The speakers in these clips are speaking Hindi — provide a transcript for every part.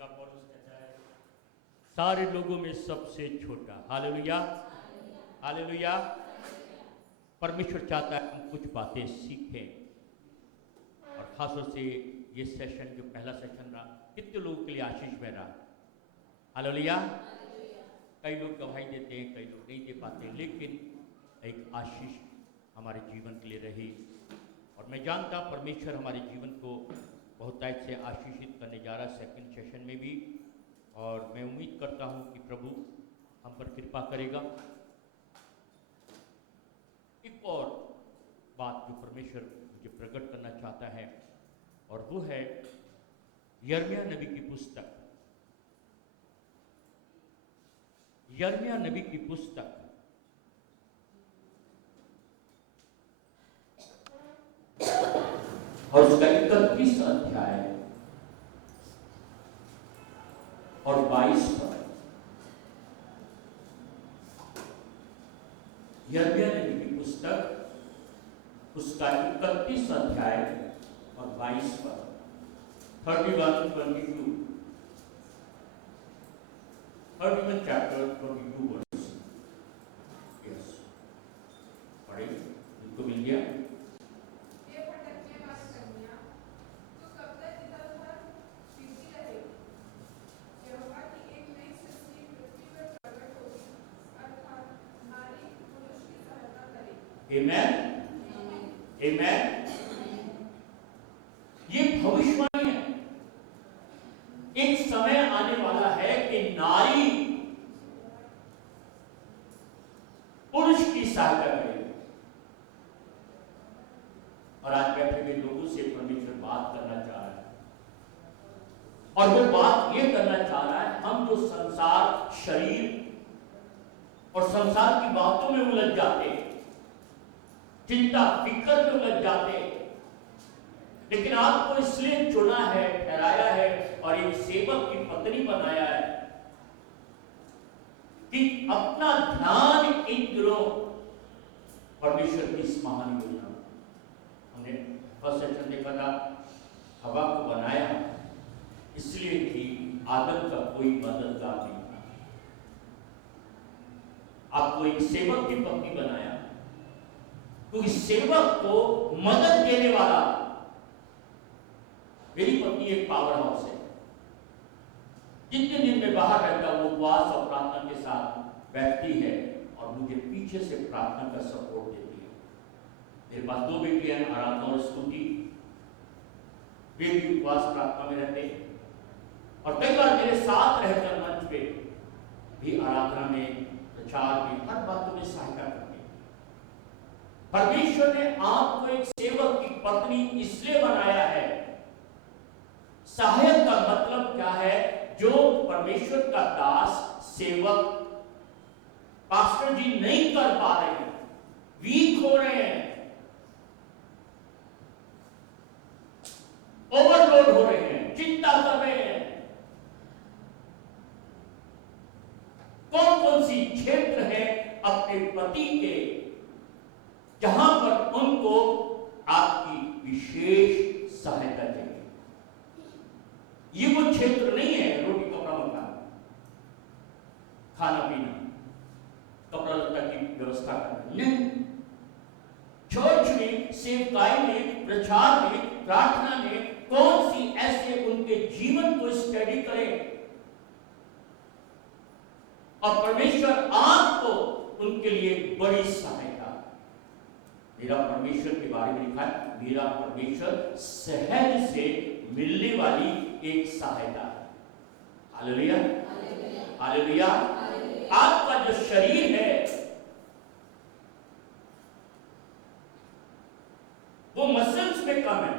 का पौलुस कहता है सारे लोगों में सबसे छोटा। Hallelujah, hallelujah. परमेश्वर चाहता है हम कुछ बातें सीखें, और खासतौर से ये सेशन जो पहला सेशन रहा कितने लोगों के लिए आशीष में रहा। हालेलुया। कई लोग गवाही देते हैं, कई लोग नहीं दे पाते, लेकिन एक आशीष हमारे जीवन के लिए रही। और मैं जानता परमेश्वर हमारे जीवन को बहुत टाइप से आशीषित करने जा रहा है सेकंड सेशन में भी, और मैं उम्मीद करता हूँ कि प्रभु हम पर कृपा करेगा। एक और बात जो परमेश्वर मुझे प्रकट करना चाहता है, और वो है यिर्मयाह नबी की पुस्तक। यिर्मयाह नबी की पुस्तक और उसका 31 अध्याय और 22 पद। यिर्मयाह नबी की पुस्तक उसका 31 अध्याय और 22 पद। 31 chapter 22 verse। यस, पढ़े, उनको मिल गया। Amen? Amen? ये भविष्यवाणी है। एक समय आने वाला है कि नारी पुरुष की सहायता करेगी। और आज बैठे हुए लोगों से परमेश्वर बात करना चाह रहा है, और वो बात ये करना चाह रहा है, हम जो संसार, शरीर और संसार की बातों में उलझ जाते हैं, चिंता फिक्र में उलझ जाते, लेकिन आपको इसलिए चुना है, ठहराया है और एक सेवक की पत्नी बनाया है कि अपना ध्यान इन दिनों परमेश्वर की इस महान योजना। हमने फर्स्ट सेक्शन देखा था, हवा को बनाया इसलिए कि आदम का कोई मददगार नहीं था। आपको एक सेवक की पत्नी बनाया तो इस सेवक को मदद देने वाला। मेरी पत्नी एक पावर हाउस है। जितने दिन में बाहर रहता वो उपवास और प्रार्थना के साथ बैठती है और मुझे पीछे से प्रार्थना का सपोर्ट देती है। मेरे पास 2 बेटियां हैं, आराधना और स्तुति। वे भी उपवास प्रार्थना में रहते हैं, और कई बार मेरे साथ रहकर मंच पे भी आराधना में, प्रचार में, हर बातों में सहायता करते हैं। परमेश्वर ने आपको एक सेवक की पत्नी इसलिए बनाया है। सहायक का मतलब क्या है? जो परमेश्वर का दास, सेवक, पास्टर जी नहीं कर पा रहे हैं, वीक हो रहे हैं, ओवरलोड हो रहे हैं, चिंता कर रहे हैं, कौन कौन सी क्षेत्र है अपने पति के जहां पर उनको आपकी विशेष सहायता चाहिए? ये वो क्षेत्र नहीं है रोटी कपड़ा मकान, खाना पीना, कपड़ा लत्ता की व्यवस्था करना नहीं। चर्च में, सेवकाई में, प्रचार में, प्रार्थना में कौन सी ऐसे उनके जीवन को स्टडी करें और परमेश्वर आपको उनके लिए बड़ी सहायता। मेरा परमेश्वर के बारे में लिखा है, मेरा परमेश्वर सहज से मिलने वाली एक सहायता है। Hallelujah, hallelujah. आपका जो शरीर है वो मसल्स में कम है,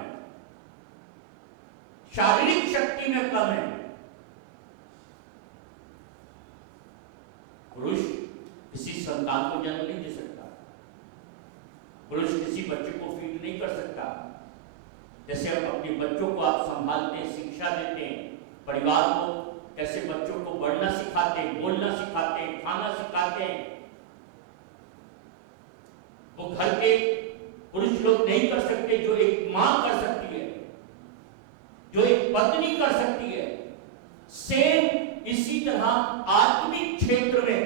शारीरिक शक्ति में कम है। पुरुष किसी संतान को जन्म नहीं दे सकता, पुरुष किसी बच्चे को फीड नहीं कर सकता। जैसे आप अपने बच्चों को आप संभालते हैं, शिक्षा देते हैं, परिवार को कैसे बच्चों को बढ़ना सिखाते हैं, बोलना सिखाते हैं, खाना सिखाते हैं, वो घर के पुरुष लोग नहीं कर सकते जो एक मां कर सकती है, जो एक पत्नी कर सकती है। सेम इसी तरह आत्मिक क्षेत्र में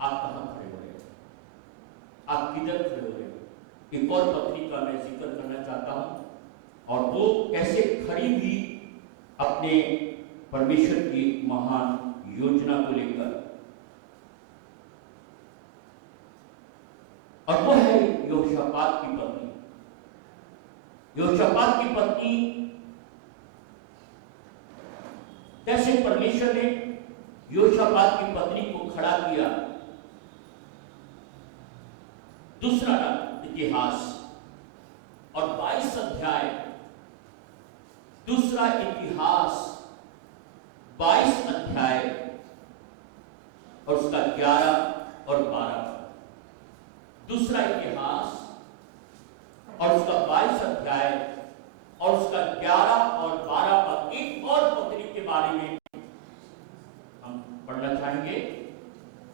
आप कहां खड़े हो रहे हो, आप किधर खड़े हो रहे हो। एक और पत्नी का मैं जिक्र करना चाहता हूं और वो कैसे खड़ी हुई अपने परमेश्वर की महान योजना को लेकर, और वो है यहोशापात की पत्नी। यहोशापात की पत्नी कैसे परमेश्वर ने यहोशापात की पत्नी को खड़ा किया। दूसरा इतिहास और 22 अध्याय, दूसरा इतिहास 22 अध्याय और उसका 11 और 12। दूसरा इतिहास और उसका 22 अध्याय और उसका 11 और 12 पर एक और पत्नी के बारे में हम पढ़ना चाहेंगे।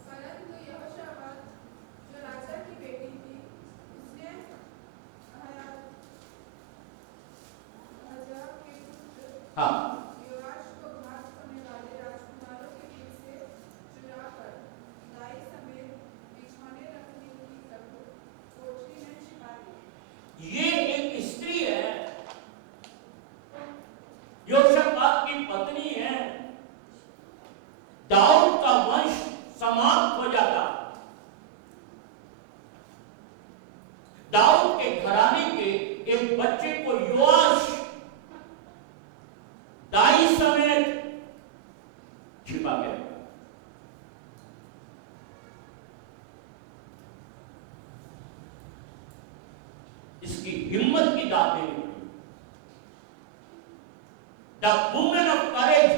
परंतु यहोशापात जो राजा की बेटी थी, उसने अहज्याह के पुत्र योआश को घात करने वाले राजकुमारों के बीच से चुराकर दाई समेत बिछौने रखने की कोठरी में छिपा दिया। ये एक स्त्री है, यहोशापात की पत्नी है। दाऊद का वंश समाप्त हो जाता, दाऊद के घराने के एक बच्चे को योआश दाई समेत छिपा गया। इसकी हिम्मत की दाद देनी पड़ी। The women of courage.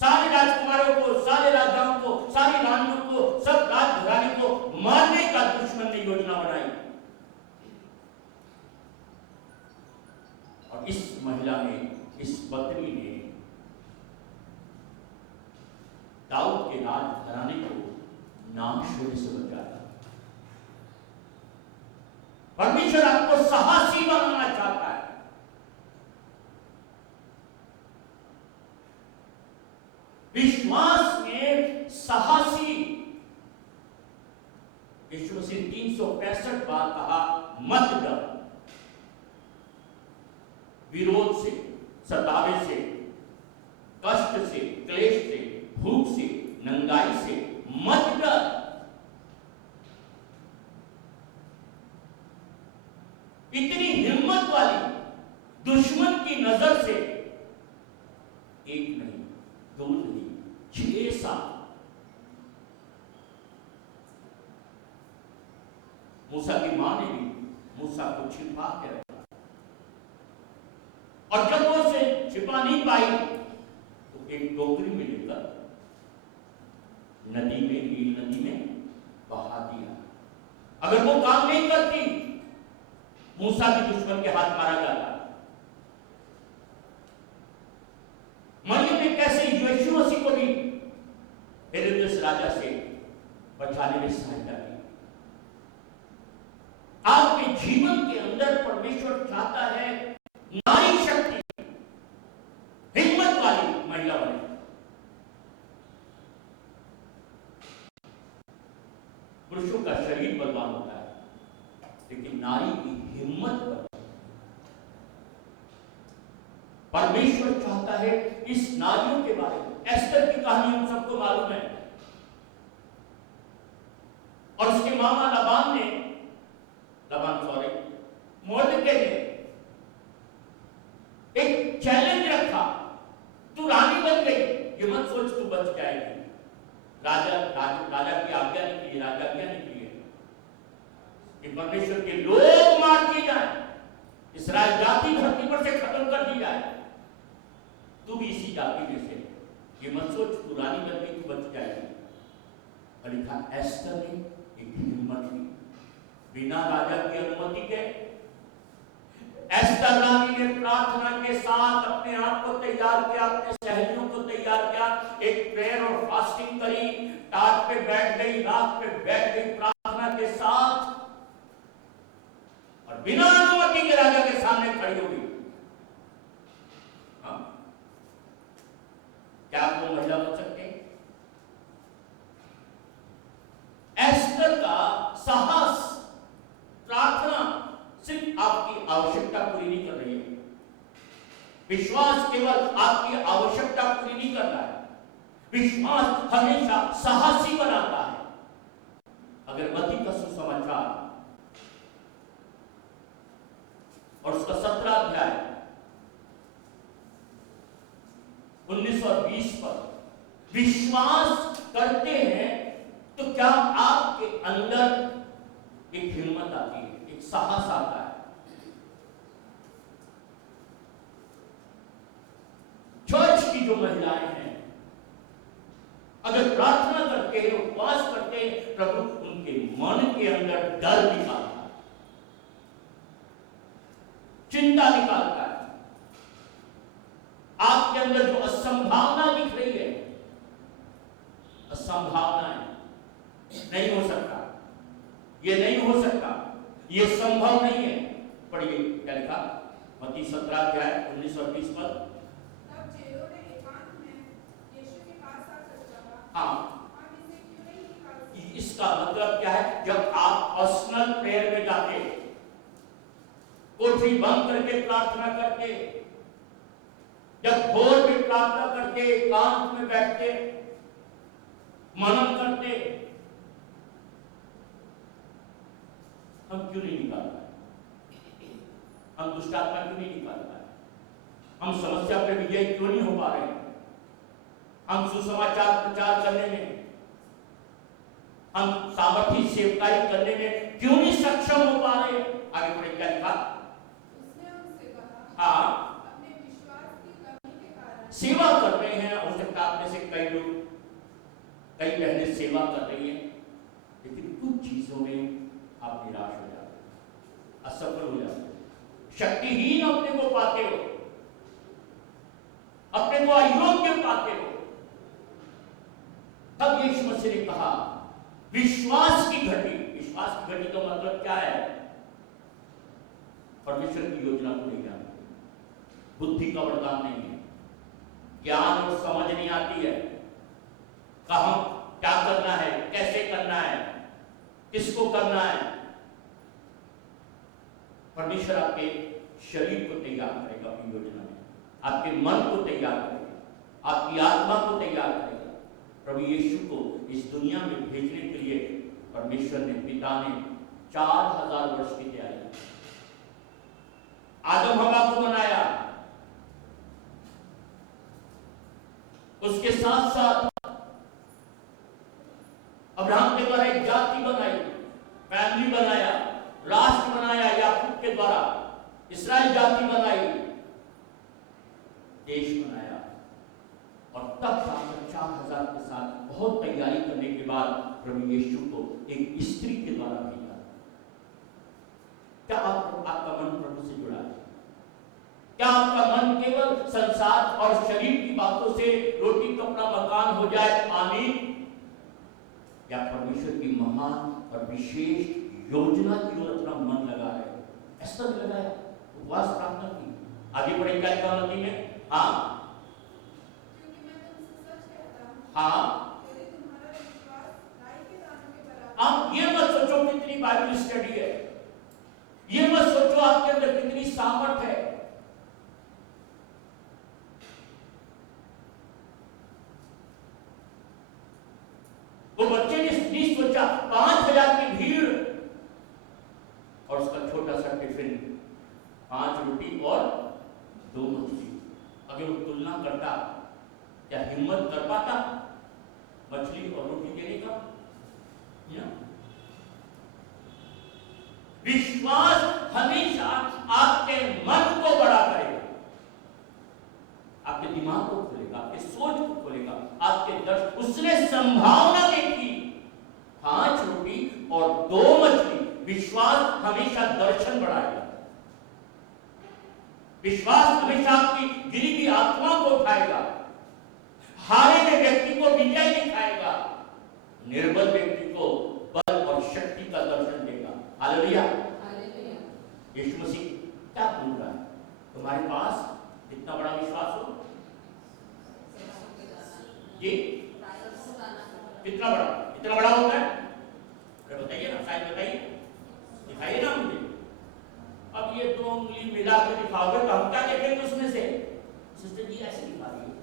सारे राजकुमारों को, सारे राजाओं को, सारी रानियों को, सब राजघराने को मारने का दुश्मन ने योजना बनाई। और इस महिला ने, इस पत्नी ने दाऊद के राजघराने को नाश होने से बचाया। परमेश्वर आपको साहसी बनाना चाहता है। विश्वास में साहसी। यीशु मसीह 365 बार कहा मत डर, विरोध से, सतावे से, कष्ट से, क्लेश से, भूख से, नंगाई से मत डर। इतनी हिम्मत वाली दुश्मन की नजर से एक नहीं, दो नहीं, 6 साल मूसा की मां ने भी मूसा को छिपा के रखा, और जब वो उसे छिपा नहीं पाई तो एक टोकरी में लेकर नदी में, नील नदी में बहा दिया। अगर वो काम नहीं करती, मूसा भी दुश्मन के हाथ मारा जाता। मरियम ने कैसे यीशु मसीह को भी हेरोदेस राजा से बचाने में सहायता की। आपके जीवन के अंदर परमेश्वर चाहता है नारी शक्ति, हिम्मत वाली महिला बने। पुरुषों का शरीर बलवान होता है, लेकिन नारी की हिम्मत पर परमेश्वर चाहता है। इस नारियों के बारे में एस्तर की कहानी हम सबको मालूम है, और उसके मामा मोर्देकै ने एक चैलेंज रखा, तू रानी बन गई, ये मत सोच तू बच जाएगी। राजा की आज्ञा निकली, राजाज्ञा निकली है कि परमेश्वर के लोग मार दिए जाए, इस्राएल जाति धरती पर से खत्म कर दी जाए। तू भी इसी जाति में से, ये मत सोच तू रानी बन गई, तू बच जाएगी। और लिखा एस्तर ने एक हिम्मत ली, बिना राजा की अनुमति के एस्तर रानी ने प्रार्थना के साथ अपने आप को तैयार किया, अपने सहेलियों को तैयार किया, एक प्रेयर और फास्टिंग करी, टाट पे बैठ गई, रात पे बैठ गई प्रार्थना के साथ, और बिना अनुमति के राजा के सामने खड़ी आवश्यकता पूरी नहीं कर रही है। विश्वास केवल आपकी आवश्यकता पूरी नहीं कर रहा है, विश्वास हमेशा साहसी बनाता है। अगर मत्ती का सुसमाचार और उसका 17 अध्याय 19 और 20 पर विश्वास करते हैं तो क्या आपके अंदर एक हिम्मत आती है, एक साहस आता है। चर्च की जो महिलाएं हैं अगर प्रार्थना करते हैं, उपवास करते हैं, प्रभु उनके मन के अंदर डर निकालता है, चिंता निकालता है। आपके अंदर जो असंभावना दिख रही है, असंभावनाएं नहीं हो सकता, ये नहीं हो सकता, ये संभव नहीं है। पढ़िए क्या लिखा, मत्ती 17 अध्याय 19 और 20 पद। तब चेलों ने एकांत में यीशु के पास आकर कहा, हाँ, हम इसे क्यों नहीं निकाल सकते? इसका मतलब क्या है? जब आप पर्सनल प्रेयर में जाते, कोठरी बंद करके प्रार्थना करते, जब भोर में प्रार्थना करते, एकांत में बैठते, मनन करते, हम क्यों नहीं निकाल पाए? हम दुष्ट आत्मा क्यों नहीं निकाल पाए? हम समस्या पर विजय क्यों नहीं हो पा रहे? हम सुसमाचार प्रचार करने में, हम सामर्थ्य सेवकाई करने में क्यों नहीं सक्षम हो पा रहे? आगे बढ़े क्या लिखा? उसने उनसे कहा, हाँ, अपने विश्वास की कमी के कारण सेवा कर रहे हैं। हो सकता है आप में से कई लोग, कई बहनें सेवा कर रही हैं, लेकिन कुछ चीजों में आप निराश हो जाते हो, असफल हो जाते हो, शक्तिहीन अपने को पाते हो, अपने को अयोग्य पाते हो। तब यीशु मसीह ने कहा विश्वास की घटी। विश्वास की घटी तो मतलब क्या है? परमेश्वर की योजना को नहीं जानते, बुद्धि का वरदान नहीं है, ज्ञान और समझ नहीं आती है, कहां क्या करना है, कैसे करना है, किसको करना है। परमेश्वर आपके शरीर को तैयार करेगा अपनी योजना में, आपके मन को तैयार करेगा, आपकी आत्मा को तैयार करेगा। प्रभु यीशु को इस दुनिया में भेजने के लिए परमेश्वर ने, पिता ने 4000 वर्ष की तैयारी की। आदम हवा को बनाया, उसके साथ साथ अब्राहम के द्वारा एक जाति बनाई, फैमिली बनाया, राष्ट्र बनाया, याकूब के द्वारा इस्राएल जाति बनाई, देश बनाया। और तब जाकर 4000 के साथ बहुत तैयारी करने के बाद प्रभु यीशु को एक स्त्री के द्वारा भेजा। क्या आपका मन प्रभु से जुड़ा है? क्या आपका मन केवल संसार और शरीर की बातों से, रोटी कपड़ा मकान हो जाए, आमीन, या परमेश्वर की महान और विशेष योजना की ओर अपना मन लगा रहे हो? ऐसा लगाया, उपवास प्रार्थना की, आगे बढ़े क्या लिखा मत्ती में? हाँ, क्योंकि मैं तुमसे सच कहता हूं, हाँ, यदि तुम्हारा विश्वास राई के दानों के बराबर, आप ये मत सोचो कितनी बाइबल स्टडी है, ये मत सोचो आपके अंदर कितनी सामर्थ है। वो बच्चे ने नहीं सोचा 5000 की भीड़ और उसका छोटा सा टिफिन, 5 रोटी और 2 मछली। अगर वो तुलना करता, क्या हिम्मत कर पाता मछली और रोटी देने का? या? विश्वास हमेशा आपके मन को बड़ा करेगा, आपके दिमाग को खोलेगा, आपके सोच को खोलेगा, आपके दर्शन। उसने संभावना देखी, 5 रोटी और 2 मछली। विश्वास हमेशा दर्शन बढ़ाएगा, विश्वास हमेशा आपकी गिरी हुई आत्मा को उठाएगा, हारे हुए व्यक्ति को विजय दिखाएगा, निर्बल व्यक्ति को बल और शक्ति का दर्शन देगा। हालेलुया। यीशु मसीह क्या बोल रहा है? तुम्हारे पास इतना बड़ा विश्वास हो, ये कितना बड़ा, इतना बड़ा होता है? अरे बताइए ना, शायद बताइए, दिखाइए ना मुझे। अब ये 2 उंगली मिला के दिखाओगे तो हम क्या देखेंगे उसमें से? सिस्टर जी ऐसे दिखा रही है।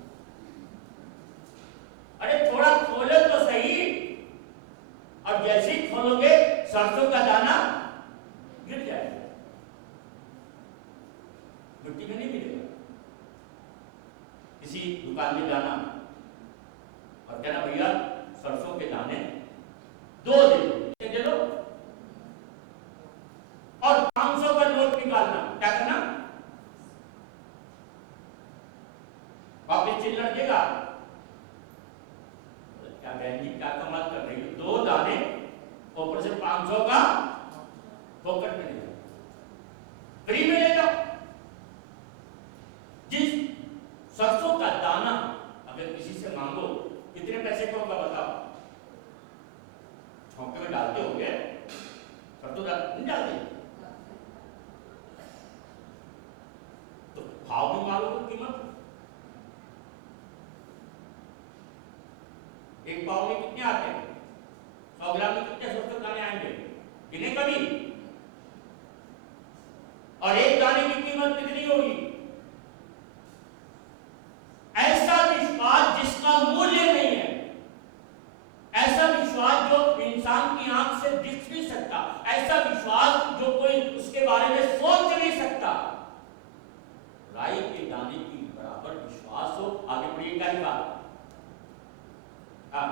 अरे थोड़ा खोलो तो सही। और जैसे ही खोलोगे सरसों का दाना गिर जाएगा, मिट्टी में नहीं मिलेगा। किसी दुकान में जाना और कहना भैया सरसों के दाने 2 दे दो, दे दो। और 500 का नोट निकालना, क्या करना? वापिस चिल्लर देगा, क्या बहन जी क्या कमाल कर रही है, 2 दाने ऊपर से 500 का पॉकेट में ले जाओ, फ्री में ले जाओ। जिस सरसों का दाना अगर किसी से मांगो कितने पैसे का होगा बताओ? छौके में डालते हो गए, सरसों नहीं डालते तो भाव भी मालूम कीमत। एक पाव में कितने आते हैं? 100 ग्राम में कितने सरसों दाने आएंगे? गिने कभी? और एक दाने की कीमत कितनी होगी? ऐसा विश्वास जिसका मूल्य नहीं है, ऐसा विश्वास जो इंसान की आंख से दिख नहीं सकता, ऐसा विश्वास जो कोई उसके बारे में सोच नहीं सकता। राई के दाने की बराबर विश्वास हो। आगे बढ़िए, क्या लिखा? हाँ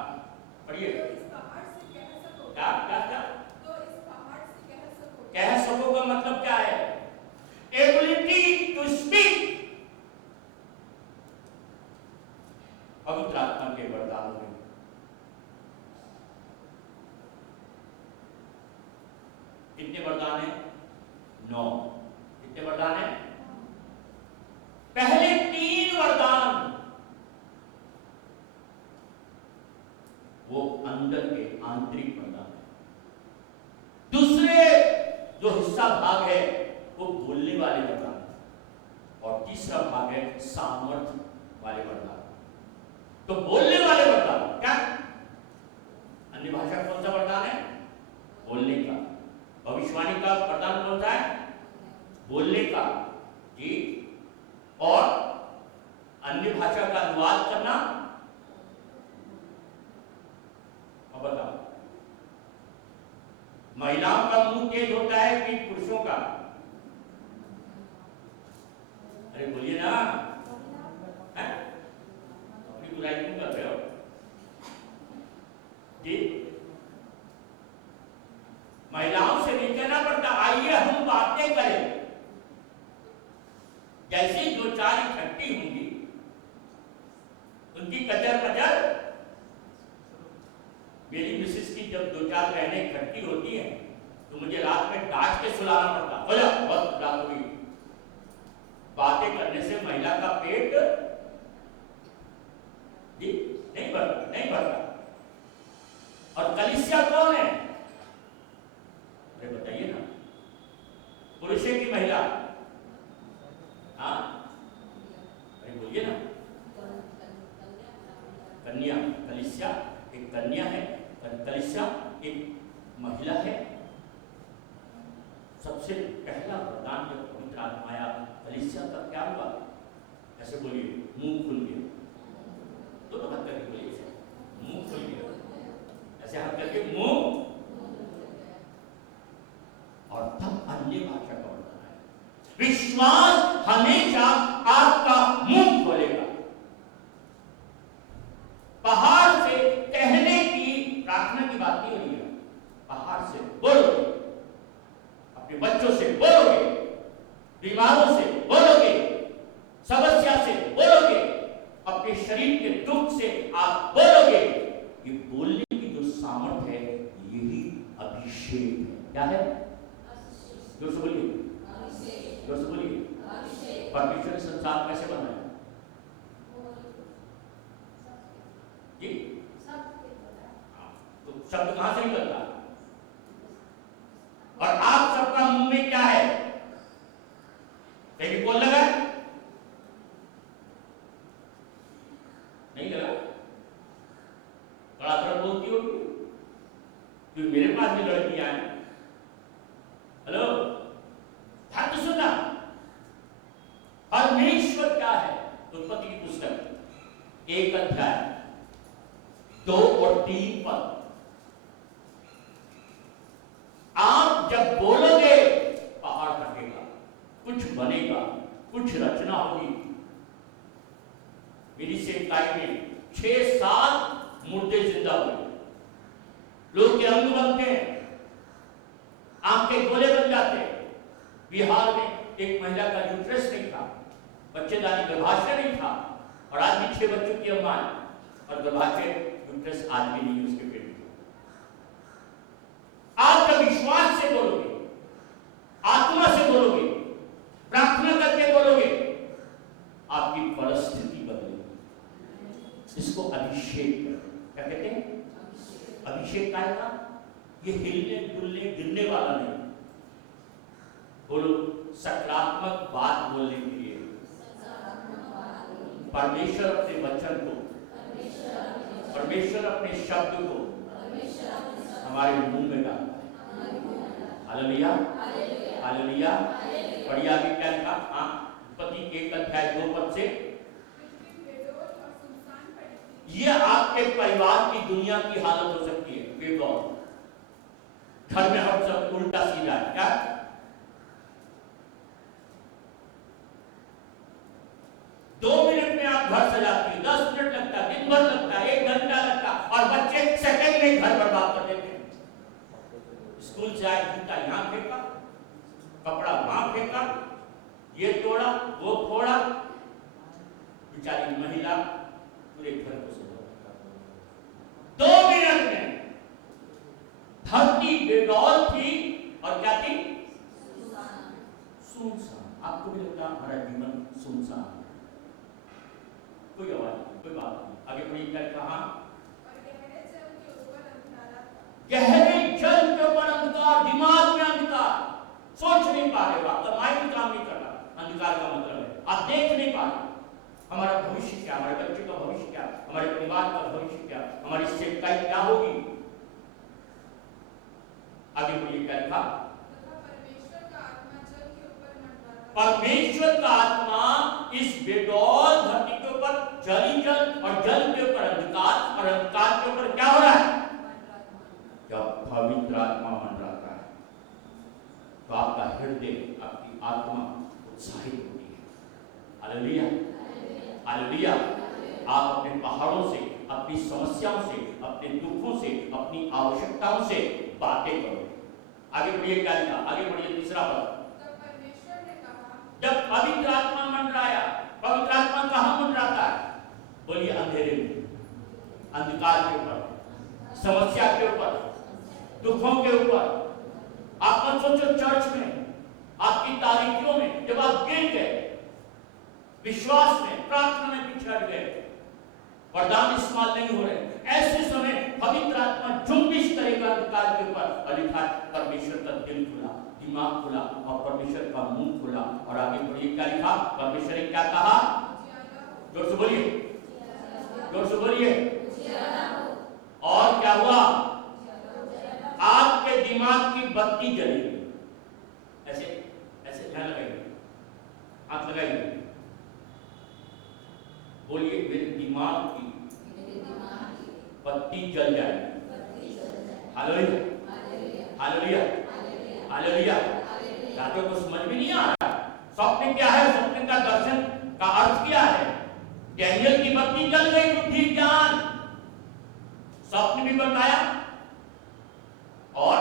पढ़िए। तो इस पहाड़ से कह सको, क्या क्या क्या? तो इस पहाड़ से कह सको, कह सको का मतलब क्या है? Ability to speak. पवित्र आत्मा के वरदान में कितने वरदान है? 9। कितने वरदान है? पहले 3 वरदान वो अंदर के आंतरिक वरदान है। दूसरे जो हिस्सा भाग है वो बोलने वाले वरदान है, और तीसरा भाग है सामर्थ्य वाले वरदान। तो बोलने वाले वरदान क्या? अन्य भाषा कौन सा वरदान है? बोलने का। भविष्यवाणी का वरदान कौन सा है? बोलने का जी। और अन्य भाषा का अनुवाद करना। अब बताओ, महिलाओं का मुंह तेज होता है कि पुरुषों का? अरे बोलिए ना, है? अपनी बुराई क्यों कर रहे हो जी? महिलाओं से नहीं कहना पड़ता आइए हम बातें करें। जैसे 2-4 इकट्ठी होंगी, उनकी कचर पचर। मेरी मिसेस की जब 2-4 बहनें इकट्ठी होती हैं तो मुझे रात में डांट के सुलाना पड़ता। हो जा, बहुत रात हुई। बातें करने से महिला का पेट जी नहीं भरता, नहीं भरता। और कलीसिया कौन है? अरे बताइए ना, पुरुष है कि महिला? हाँ अरे बोलिए ना। कन्या। कलीसिया एक कन्या है, कलीसिया एक महिला है। सबसे पहला वरदान जब पवित्र आत्मा आया कलीसिया का क्या हुआ? ऐसे बोलिए, मुंह खुल गया। तो हाथ करके बोलिए, मुंह खुल गया। ऐसे हाथ करके मुंह। और तब अन्य भाषा का वरदान है। विश्वास हमेशा आपका मुंह खोलेगा। पहाड़ से कहने की प्रार्थना की बात नहीं हो रही है। पहाड़ से बोलोगे, अपने बच्चों से बोलोगे, बीमारों से बोलोगे, समस्या से बोलोगे, अपने शरीर के दुख से आप बोलोगे। ये बोलने की जो सामर्थ्य है यही अभिषेक है। क्या है? जोर से बोलिए, जोर से बोलिए। परमेश्वर ने संसार कैसे बनाया जी? तो शब्द कहां से निकलता? और आप सबका मुंह में क्या है? फेविकोल लगा? नहीं लगा? बड़ा तरह बोलती होगी क्योंकि मेरे पास भी लड़कियां हैं। हेलो, ध्यान तो सुनना। कुछ बनेगा, कुछ रचना होगी। मेरी सेवकाई में 6-7 मुर्दे जिंदा हुए, लोग के अंग बनते हैं, आंख के गोले बन जाते हैं। बिहार में एक महिला का यूट्रस नहीं था, बच्चेदानी गर्भाशय नहीं था, और आज भी 6 बच्चों की अम्मा है, और गर्भाशय यूट्रस आज भी नहीं है उसके पेट में। आप जब विश्वास से बोलोगे, आत्मा से बोलोगे, प्रार्थना करके बोलोगे, आपकी परिस्थिति बदलेगी। इसको अभिषेक क्या कहते हैं? अभिषेक का था, ये हिलने डुलने गिरने वाला नहीं। बोलो, सकारात्मक बात बोलने के लिए परमेश्वर अपने वचन को, परमेश्वर अपने शब्द को हमारे मुंह में डालता है। Hallelujah, hallelujah. बढ़िया आगे क्या लिखा? उत्पत्ति 1:2 से, ये आपके परिवार की दुनिया की हालत हो सकती है। बेगौर घर में हर सब उल्टा सीधा है। क्या 2 मिनट में आप घर सजाती हो, 10 मिनट लगता है, दिन भर लगता है, 1 घंटा लगता है, और बच्चे सेकंड में घर बर्बाद कर देते हैं। स्कूल से आए, जूता यहां फेंका, कपड़ा वहां फेंका, ये तोड़ा वो फोड़ा, बेचारी महिला पूरे घर को सजा। 2 मिनट में धरती बेडौल थी और क्या थी? सुनसान। आपको भी लगता है हमारा जीवन सुनसान? कोई आवाज नहीं, कोई बात नहीं। आगे बढ़िए, क्या कहा? गहरे जल के ऊपर अंधकार, दिमाग में अंधकार, सोच नहीं पा रहे, आपका माइंड काम नहीं कर रहा। अंधकार का मतलब है आप देख नहीं पा रहे हमारा भविष्य क्या, हमारे बच्चे का भविष्य क्या, हमारे परिवार का भविष्य क्या, हमारी सेवकाई क्या होगी। आगे बढ़िए, क्या लिखा? परमेश्वर का आत्मा इस बेडौल धरती के ऊपर जल ही जल, और जल के ऊपर अंधकार, और अंधकार के ऊपर क्या हो रहा है? जब पवित्र आत्मा मंडराता है तो आपका हृदय, आपकी आत्मा उत्साहित होती है। Hallelujah, hallelujah. आप अपने पहाड़ों से, अपनी समस्याओं से, अपने दुखों से, अपनी आवश्यकताओं से बातें करो। आगे बढ़िए, क्या लिखा? आगे बढ़िए, तीसरा पद। जब पवित्र आत्मा मंडराया, पवित्र आत्मा कहां मंडराता है? बोलिए, अंधेरे में, अंधकार के ऊपर, समस्या के ऊपर, दुखों के ऊपर। आप मत सोचो चर्च में, आपकी तारीखियों में जब आप गिर गए, विश्वास में, प्रार्थना में पिछड़ गए, वरदान इस्तेमाल नहीं हो रहे, ऐसे समय पवित्र आत्मा जुम्बिश करेगा अंधकार के ऊपर, और लिखा परमेश्वर का दिल खुला, दिमाग खुला, और परमेश्वर का मुंह खुला। और आगे बढ़िए, क्या लिखा? परमेश्वर ने क्या कहा? जोर से बोलिए, जोर से बोलिए। और क्या हुआ? आपके दिमाग की बत्ती जलेगी। ऐसे ऐसे ध्यान लगाइए, हाथ लगाइए, बोलिए, मेरे दिमाग की बत्ती जल जाएगी। Hallelujah, hallelujah, hallelujah. रातों को समझ में नहीं आ रहा स्वप्न क्या है, स्वप्न का दर्शन का अर्थ क्या है। डैनियल की बत्ती जल गई, बुद्धि ज्ञान, स्वप्न भी बताया और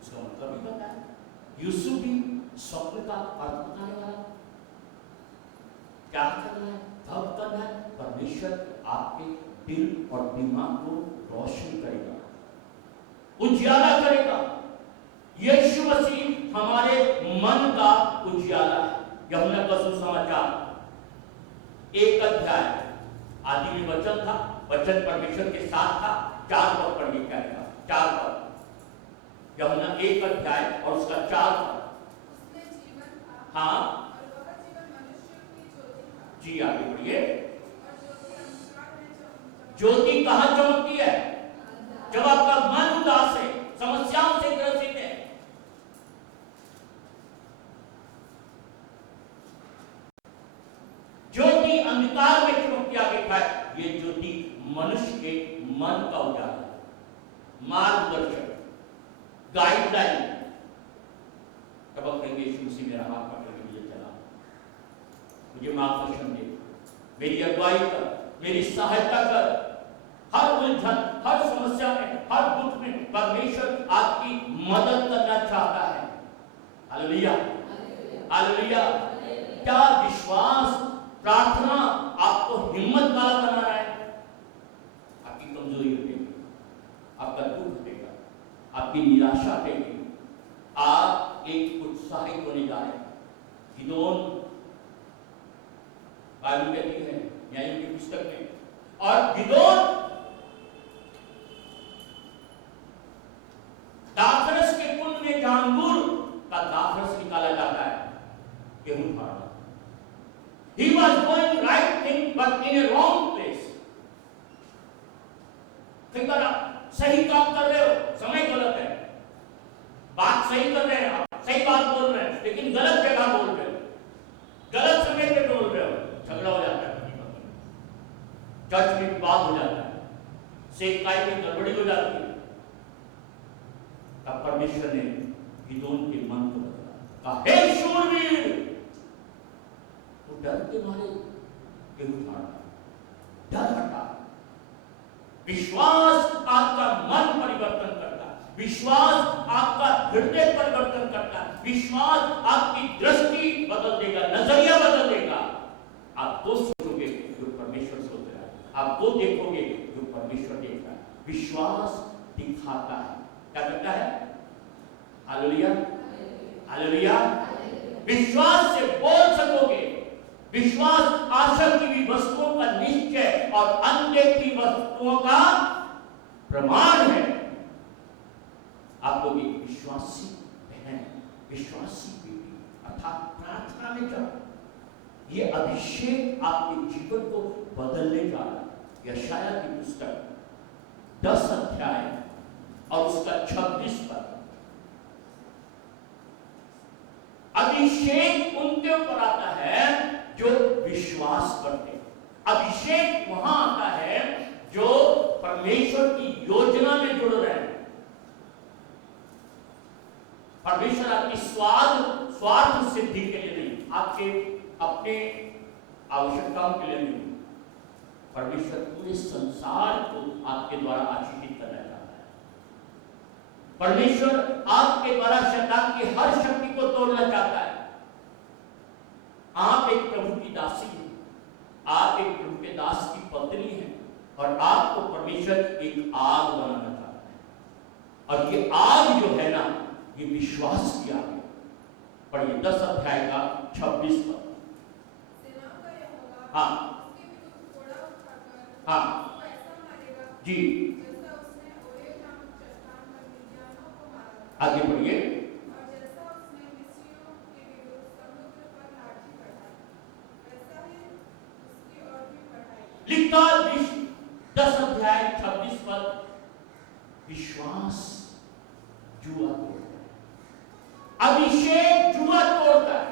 उसका मतलब भी बताया। यूसुफ भी स्वप्न का अर्थ बताने वाला, क्या करना है, तब करना है। परमेश्वर आपके दिल और दिमाग को रोशन करेगा, उजियाला करेगा। यीशु मसीह हमारे मन का उजियाला है। यूहन्ना का सुसमाचार 1 आदि में वचन था, वचन परमेश्वर के साथ था। 4 पद पढ़िए, क्या लिखा? 4 पद, यूहन्ना 1 और उसका 4 पद। हाँ जी, आगे बढ़िए। ज्योति कहां चमकती है? जब आपका मन उदास है, समस्याओं से ग्रसित है। ज्योति अंधकार में चमकती, आगे है ये ज्योति मनुष्य के मन का उजाला, मार्गदर्शक, गाइडलाइन। तब कहेंगे यीशु मसीह मेरा हाथ पकड़ के मुझे चला, मुझे मार्गदर्शन दे, मेरी अगुवाई कर, मेरी सहायता कर। हर उलझन, हर समस्या में, हर दुख में परमेश्वर आपकी मदद करना चाहता है। Hallelujah, hallelujah. क्या विश्वास, प्रार्थना आपको हिम्मत वाला बना रहा है? आपकी कमजोरी हटेगी, आपका दुख हटेगा, आपकी निराशा हटेगी, आप एक उत्साहित होने जा रहे हैं। गिदोन बाइबल कहती है न्यायों की पुस्तक में, और गिदोन दाखरस के कुंड में जहां अंगूर का दाखरस निकाला जाता है, गेहूं फाड़ा। He was doing right thing but in a wrong place. कई बार आप सही काम कर रहे हो, समय गलत है, बात सही कर रहे हैं, आप सही बात बोल रहे हैं, लेकिन गलत जगह बोल रहे हो, गलत समय पे बोल रहे हो, झगड़ा हो जाता है, चर्च में विवाद हो जाता है, सेवकाई में गड़बड़ी हो जाती है। तब परमेश्वर ने गिदोन के मन को बदला, कहा हे शूरवीर, तो डर के मारे गेहूं फाड़ा, डर हटा। विश्वास आपका मन परिवर्तन करता है, विश्वास आपका हृदय परिवर्तन करता है, विश्वास आपकी दृष्टि बदल देगा, नजरिया बदल देगा। आप तो सोचोगे जो परमेश्वर सोच रहा है, आप वो देखोगे जो परमेश्वर देख रहा है। विश्वास दिखाता है, क्या करता है? Hallelujah, hallelujah. विश्वास से बोल सकोगे। विश्वास आशा की भी वस्तुओं का निश्चय और अनदेखी वस्तुओं का प्रमाण है। आप लोग एक विश्वासी बहन, विश्वासी बेटी अर्थात प्रार्थना में जाओ। ये अभिषेक आपके जीवन को बदलने जा रहा है। यशाया की पुस्तक 10 अध्याय और उसका 26 पद। अभिषेक उनके ऊपर आता है जो विश्वास करते हैं। अभिषेक वहां आता है जो परमेश्वर की योजना में जुड़ रहे हैं। परमेश्वर आपकी स्वार्थ सिद्धि के लिए नहीं, आपके अपने आवश्यकताओं के लिए नहीं। परमेश्वर पूरे संसार को आपके द्वारा आशीषित करना चाहता है। परमेश्वर आपके द्वारा शैतान की हर शक्ति को तोड़ना चाहता है। आप एक प्रभु की दासी हैं, आप एक प्रभु के दास की पत्नी हैं, और आपको परमेश्वर एक आग बनाना चाहता है। और ये आग जो है ना, ये विश्वास की आग है। पढ़िए 10 अध्याय का 26 पद। हाँ हाँ जी, आगे बढ़िए। लिखता 10 अध्याय 26 पद, विश्वास जुआ तोड़ता है, अभिषेक जुआ तोड़ता है।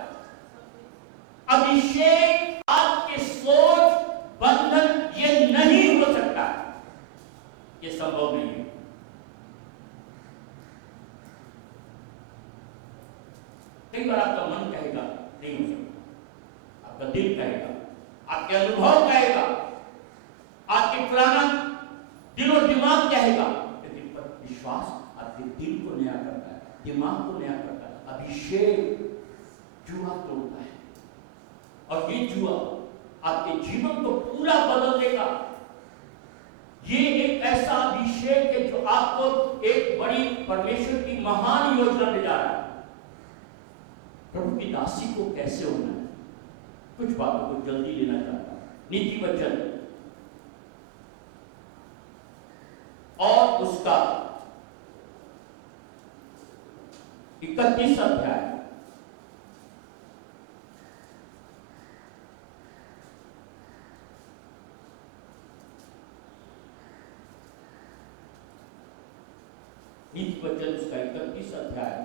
अभिषेक आपके सोच बंधन ये नहीं हो सकता, ये संभव नहीं है। कई बार आपका मन कहेगा नहीं हो सकता, आपका दिल कहेगा, आपके अनुभव कहेगा, आपके पुराना दिल और दिमाग कहेगा, लेकिन पर विश्वास आपके दिल को नया करता है, दिमाग को नया करता है। अभिषेक जुआ तोड़ता है, और ये जुआ आपके जीवन को पूरा बदल देगा। ये एक ऐसा अभिषेक है जो आपको एक बड़ी परमेश्वर की महान योजना में जा रहा है। प्रभु की दासी को कैसे होना है, कुछ बातों को जल्दी लेना चाहता हूं। नीति वचन और उसका 31 अध्याय, नीति वचन उसका 31 अध्याय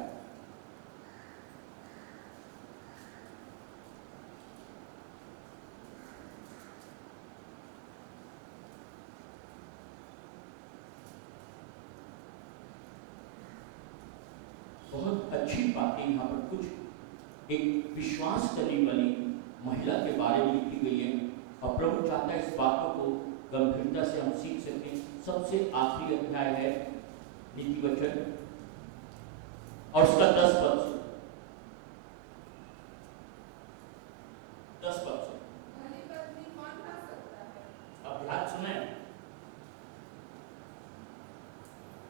बहुत अच्छी बातें यहां पर कुछ एक विश्वास करने वाली महिला के बारे में लिखी गई है और प्रभु चाहता है इस बातों को गंभीरता से हम सीख सकें। सबसे आखिरी अध्याय है नीति वचन और उसका 10 पद से भली पत्नी कौन खा सकता है? अब ध्यान सुने।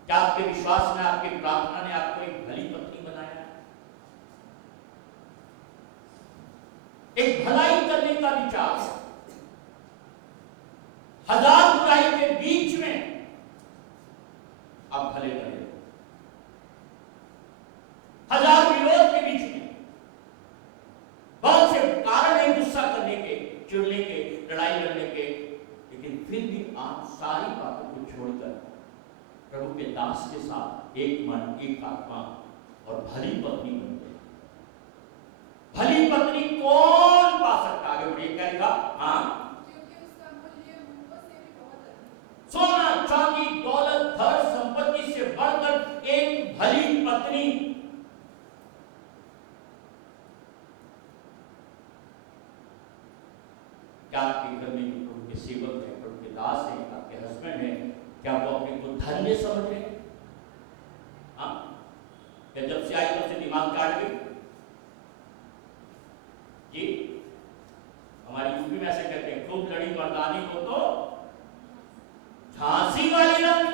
क्या आपके विश्वास में, आपकी प्रार्थना ने आपको एक भली पत्नी बनाया? एक भलाई करने का विचार, हजार बुराई के बीच में आप भले करें, हजार विरोध के बीच में, बहुत से कारण है गुस्सा करने के, चिढ़ने के, लड़ाई लड़ने के, लेकिन फिर भी आप सारी बातों को छोड़कर प्रभु के दास के साथ एक मन, एक आत्मा और भली पत्नी बन गए। भली पत्नी कौन पा सकता? आगे बढ़िए, क्या लिखा? हाँ, क्योंकि उसका मूल्य मूल्यों से भी बहुत अधिक है। सोना चांदी दौलत धन संपत्ति से बढ़कर एक भली पत्नी। क्या आपके घर में जो प्रभु के सेवक है, प्रभु के दास है, आपके हस्बैंड है, क्या वो अपने को धन्य समझ रहे हैं? हाँ, क्या जब से आई तब से दिमाग काट गई? जी, हमारी यूपी में ऐसे कहते हैं, खूब लड़ी मर्दानी को तो झांसी वाली रानी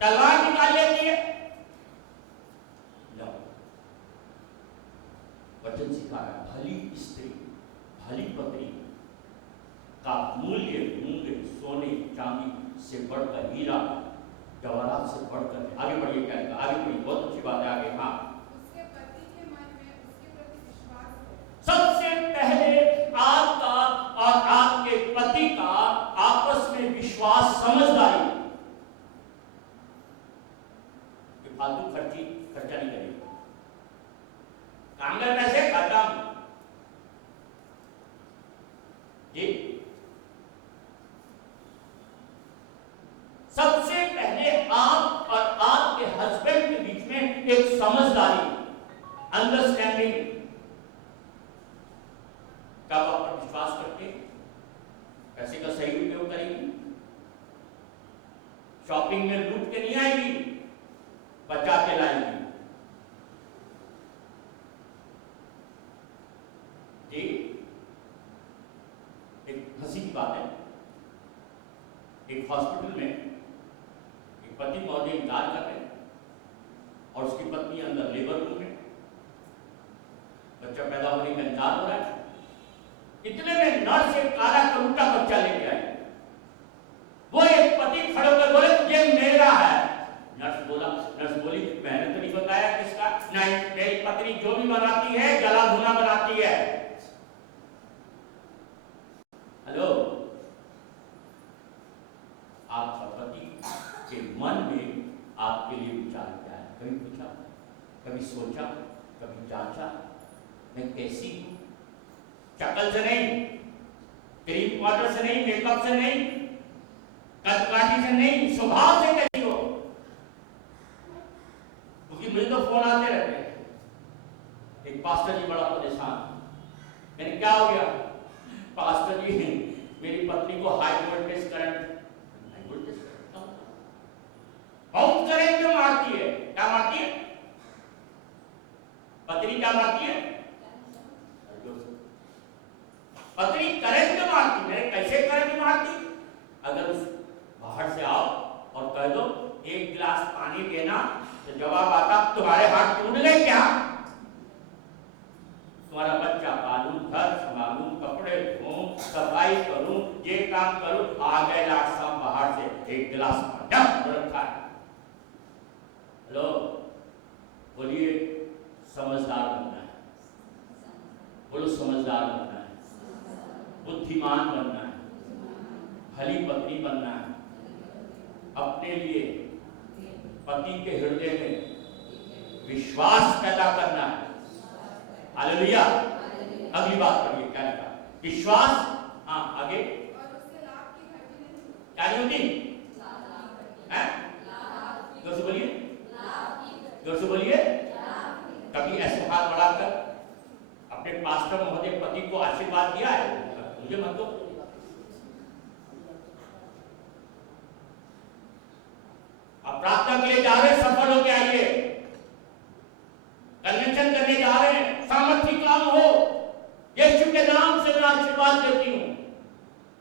तलवार निकाल लेती है। वचन सिखा रहा है, भली स्त्री, भली पत्नी का मूल्य मूंगे, सोने चांदी से बढ़कर, हीरा जवाहरात से बढ़कर। आगे बढ़िए, क्या लिखा? आगे बढ़िए, बहुत अच्छी बात है। आगे, हाँ, उसके पति के मन में उसके प्रति विश्वास है। सबसे पहले आपका और आपके पति का आपस में विश्वास, समझदारी। फालतू खर्चा नहीं करेगी, कांगल पैसे खत्म जी। सबसे पहले आप और आपके हस्बैंड के बीच में एक समझदारी, अंडरस्टैंडिंग। क्या आप पर विश्वास करके पैसे का सही उपयोग करेंगी? शॉपिंग में लूट के नहीं आएगी, बचा के लाएगी जी। एक हंसी की बात है, एक हॉस्पिटल में एक पति महोदय इंतजार कर रहे हैं और उसकी पत्नी अंदर लेबर रूम में, बच्चा पैदा होने का इंतजार हो रहा है। इतने में नर्स एक काला कलूटा बच्चा लेके आई। वो एक पति खड़े होकर बोले, ये मेरा है। नर्स बोली, मैंने तो नहीं बताया किसका। नहीं, मेरी पत्नी जो भी बनाती है गला भुना बनाती है। हेलो, आपका पति के मन में आपके लिए विचार क्या है? कभी पूछा, कभी सोचा, कभी जांचा? मैं कैसी हूं? शक्ल से नहीं, क्रीम पाउडर से नहीं, मेकअप से नहीं, कदकाठी से नहीं, स्वभाव से कैसी हो? क्योंकि मुझे तो फोन आते रहते हैं, एक पास्टर जी बड़ा परेशान, मैंने क्या हो गया? पास्टर जी, मेरी पत्नी को हाई वोल्टेज करंट बहुत करंट क्यों मारती है? क्या मारती है? पत्नी क्या मारती है? पत्नी करंट क्यों मारती? मेरे कैसे करंट मारती? अगर उस बाहर से आओ और कह दो एक गिलास पानी देना, तो जवाब आता, तुम्हारे हाथ टूट गए क्या? तुम्हारा बच्चा पालूं, घर संभालूं, कपड़े धोऊं, सफाई करूं, ये काम करूं, आ गए लाट साहब बाहर से एक गिलास पानी रखा है। हेलो, बोलिए, समझदार बनना है। बोलो, समझदार बनना है, बुद्धिमान बनना है, भली पत्नी बनना है, अपने लिए पति के हृदय में विश्वास पैदा करना है। हालेलुया। अगली बात पढ़िए, क्या लिखा? विश्वास। हाँ, आगे। और उससे लाभ की घटी नहीं होती। क्या नहीं होती? जोर से बोलिए, जोर से बोलिए। कभी ऐसे हाथ बढ़ाकर अपने पास्टर महोदय पति को आशीर्वाद दिया है? मुझे मत दो। आप प्रार्थना के लिए जा रहे हैं, सफल होके आइए। कन्वेंशन करने जा रहे हैं, सामर्थ्य काम हो। यीशु के नाम से मैं आशीर्वाद देती हूँ।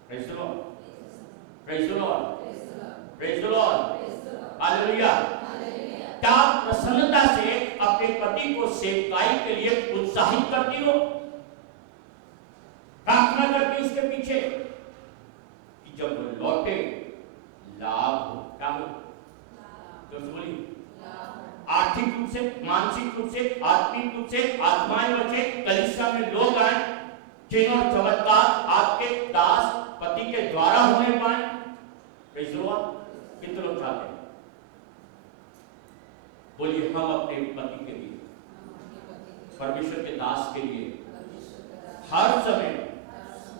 Praise the Lord, praise the Lord, praise the Lord, hallelujah. क्या प्रसन्नता से अपने पति को सेवकाई के लिए उत्साहित करती हो, प्रार्थना करती हो उसके पीछे कि जब वो लौटे लाभ हो? क्या हो? जो बोली, आर्थिक रूप से, मानसिक रूप से, आत्मिक रूप से आत्माएं बचे, कलीसिया में लोग आए, चिन्ह और चमत्कार आपके दास पति के द्वारा होने पाए। Praise the Lord. कितने लोग चाहते हैं? बोलिए, हम अपने पति के लिए, परमेश्वर के दास के लिए हर समय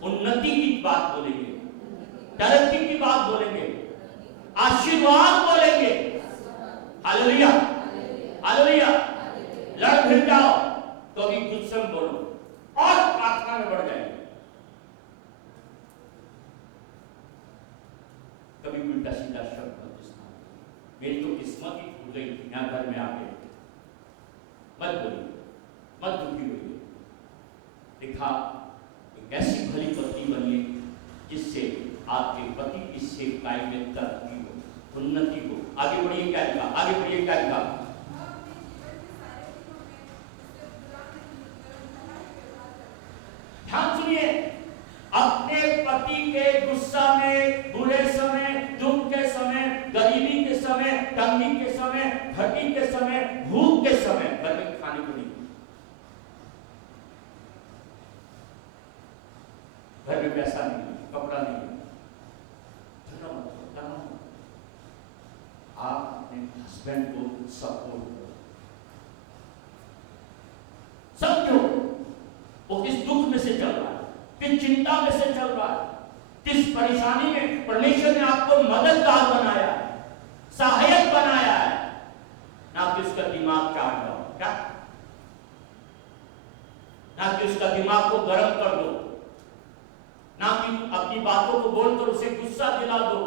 उन्नति की बात बोलेंगे, तरक्की की बात बोलेंगे, आशीर्वाद बोलेंगे। Hallelujah, hallelujah. लड़ भिड़ जाओ तो भी गुस्से में बोलो और प्रार्थना में बढ़ जाएंगे। कभी उल्टा सीधा शब्द मत इस्तेमाल। मेरी तो किस्मत ही खुल गई, यहाँ घर में आ गए। मत बोलिए, मत दुखी होइए। लिखा, एक ऐसी भली पत्नी बनिए जिससे आपके पति की सेवकाई में तरक्की हो, उन्नति हो। आगे बढ़िए, क्या लिखा? आगे बढ़िए, क्या लिखा? ध्यान सुनिए, अपने पति के गुस्सा में, बुरे समय, दुख के समय, गरीबी के समय, तंगी के समय, घटी के समय, भूख के समय घर में खाने को नहीं, घर में पैसा नहीं, कपड़ा नहीं, आप अपने हस्बैंड को सपोर्ट करो। समझो वो किस दुख में से चल रहा है, किस चिंता में से चल रहा है, किस परेशानी में परमेश्वर ने आपको मददगार बनाया है, सहायक बनाया है। ना कि उसका दिमाग चाट दो, क्या? ना कि उसका दिमाग को गर्म कर दो, ना कि अपनी बातों को बोलकर उसे गुस्सा दिला दो।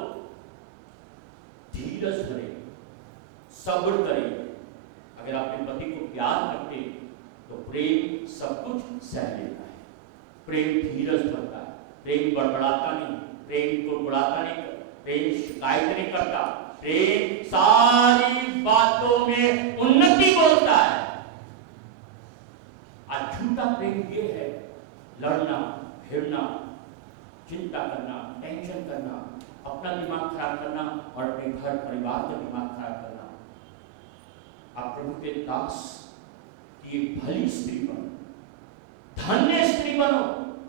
धीरज धरे, सब्र करे। अगर अपने पति को प्यार करते तो प्रेम सब कुछ सह लेता है। प्रेम धीरज धरता है, प्रेम बड़बड़ाता नहीं, प्रेम को बुलाता नहीं, प्रेम शिकायत नहीं करता, प्रेम सारी बातों में उन्नति बोलता है। आज झूठा प्रेम ये है, लड़ना, भिड़ना, चिंता करना, टेंशन करना, अपना दिमाग खराब करना और अपने घर परिवार का दिमाग खराब करना। आप प्रभु के दास की एक भली स्त्री बनो, धन्य स्त्री बनो।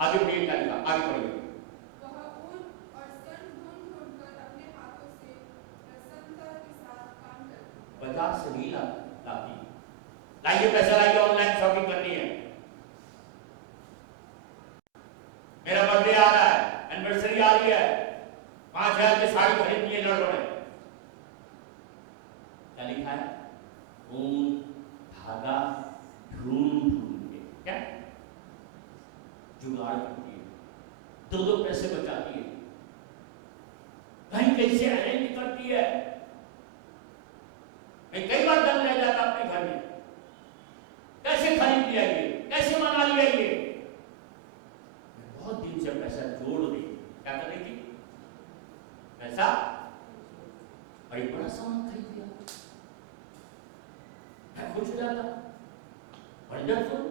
आगे बढ़िए, क्या लिखा? आगे बढ़िए। वह ऊन और सन ढूंढकर अपने हाथों से प्रसन्नता के साथ काम करती। बाजार से नहीं लाती। लाइए पैसा, लाइए, ऑनलाइन शॉपिंग करनी है, मेरा बर्थडे आ रहा है, एनिवर्सरी आ रही है, 5,000 की साड़ी खरीदनी है लड़कों ने। क्या लिखा है? ऊन धागा ढूंढ के, क्या जुगाड़ करती है, दो पैसे बचाती है, कहीं कहीं से अरेंज करती है। मैं कई बार दंग रह जाता अपने घर में, कैसे खरीद लिया ये, कैसे मंगा लिया ये। मैं बहुत दिन से पैसा जोड़ रही, क्या कर रही थी? पैसा बड़ी बड़ा सामान खरीद लिया, मैं खुश हो जाता, वंडरफुल।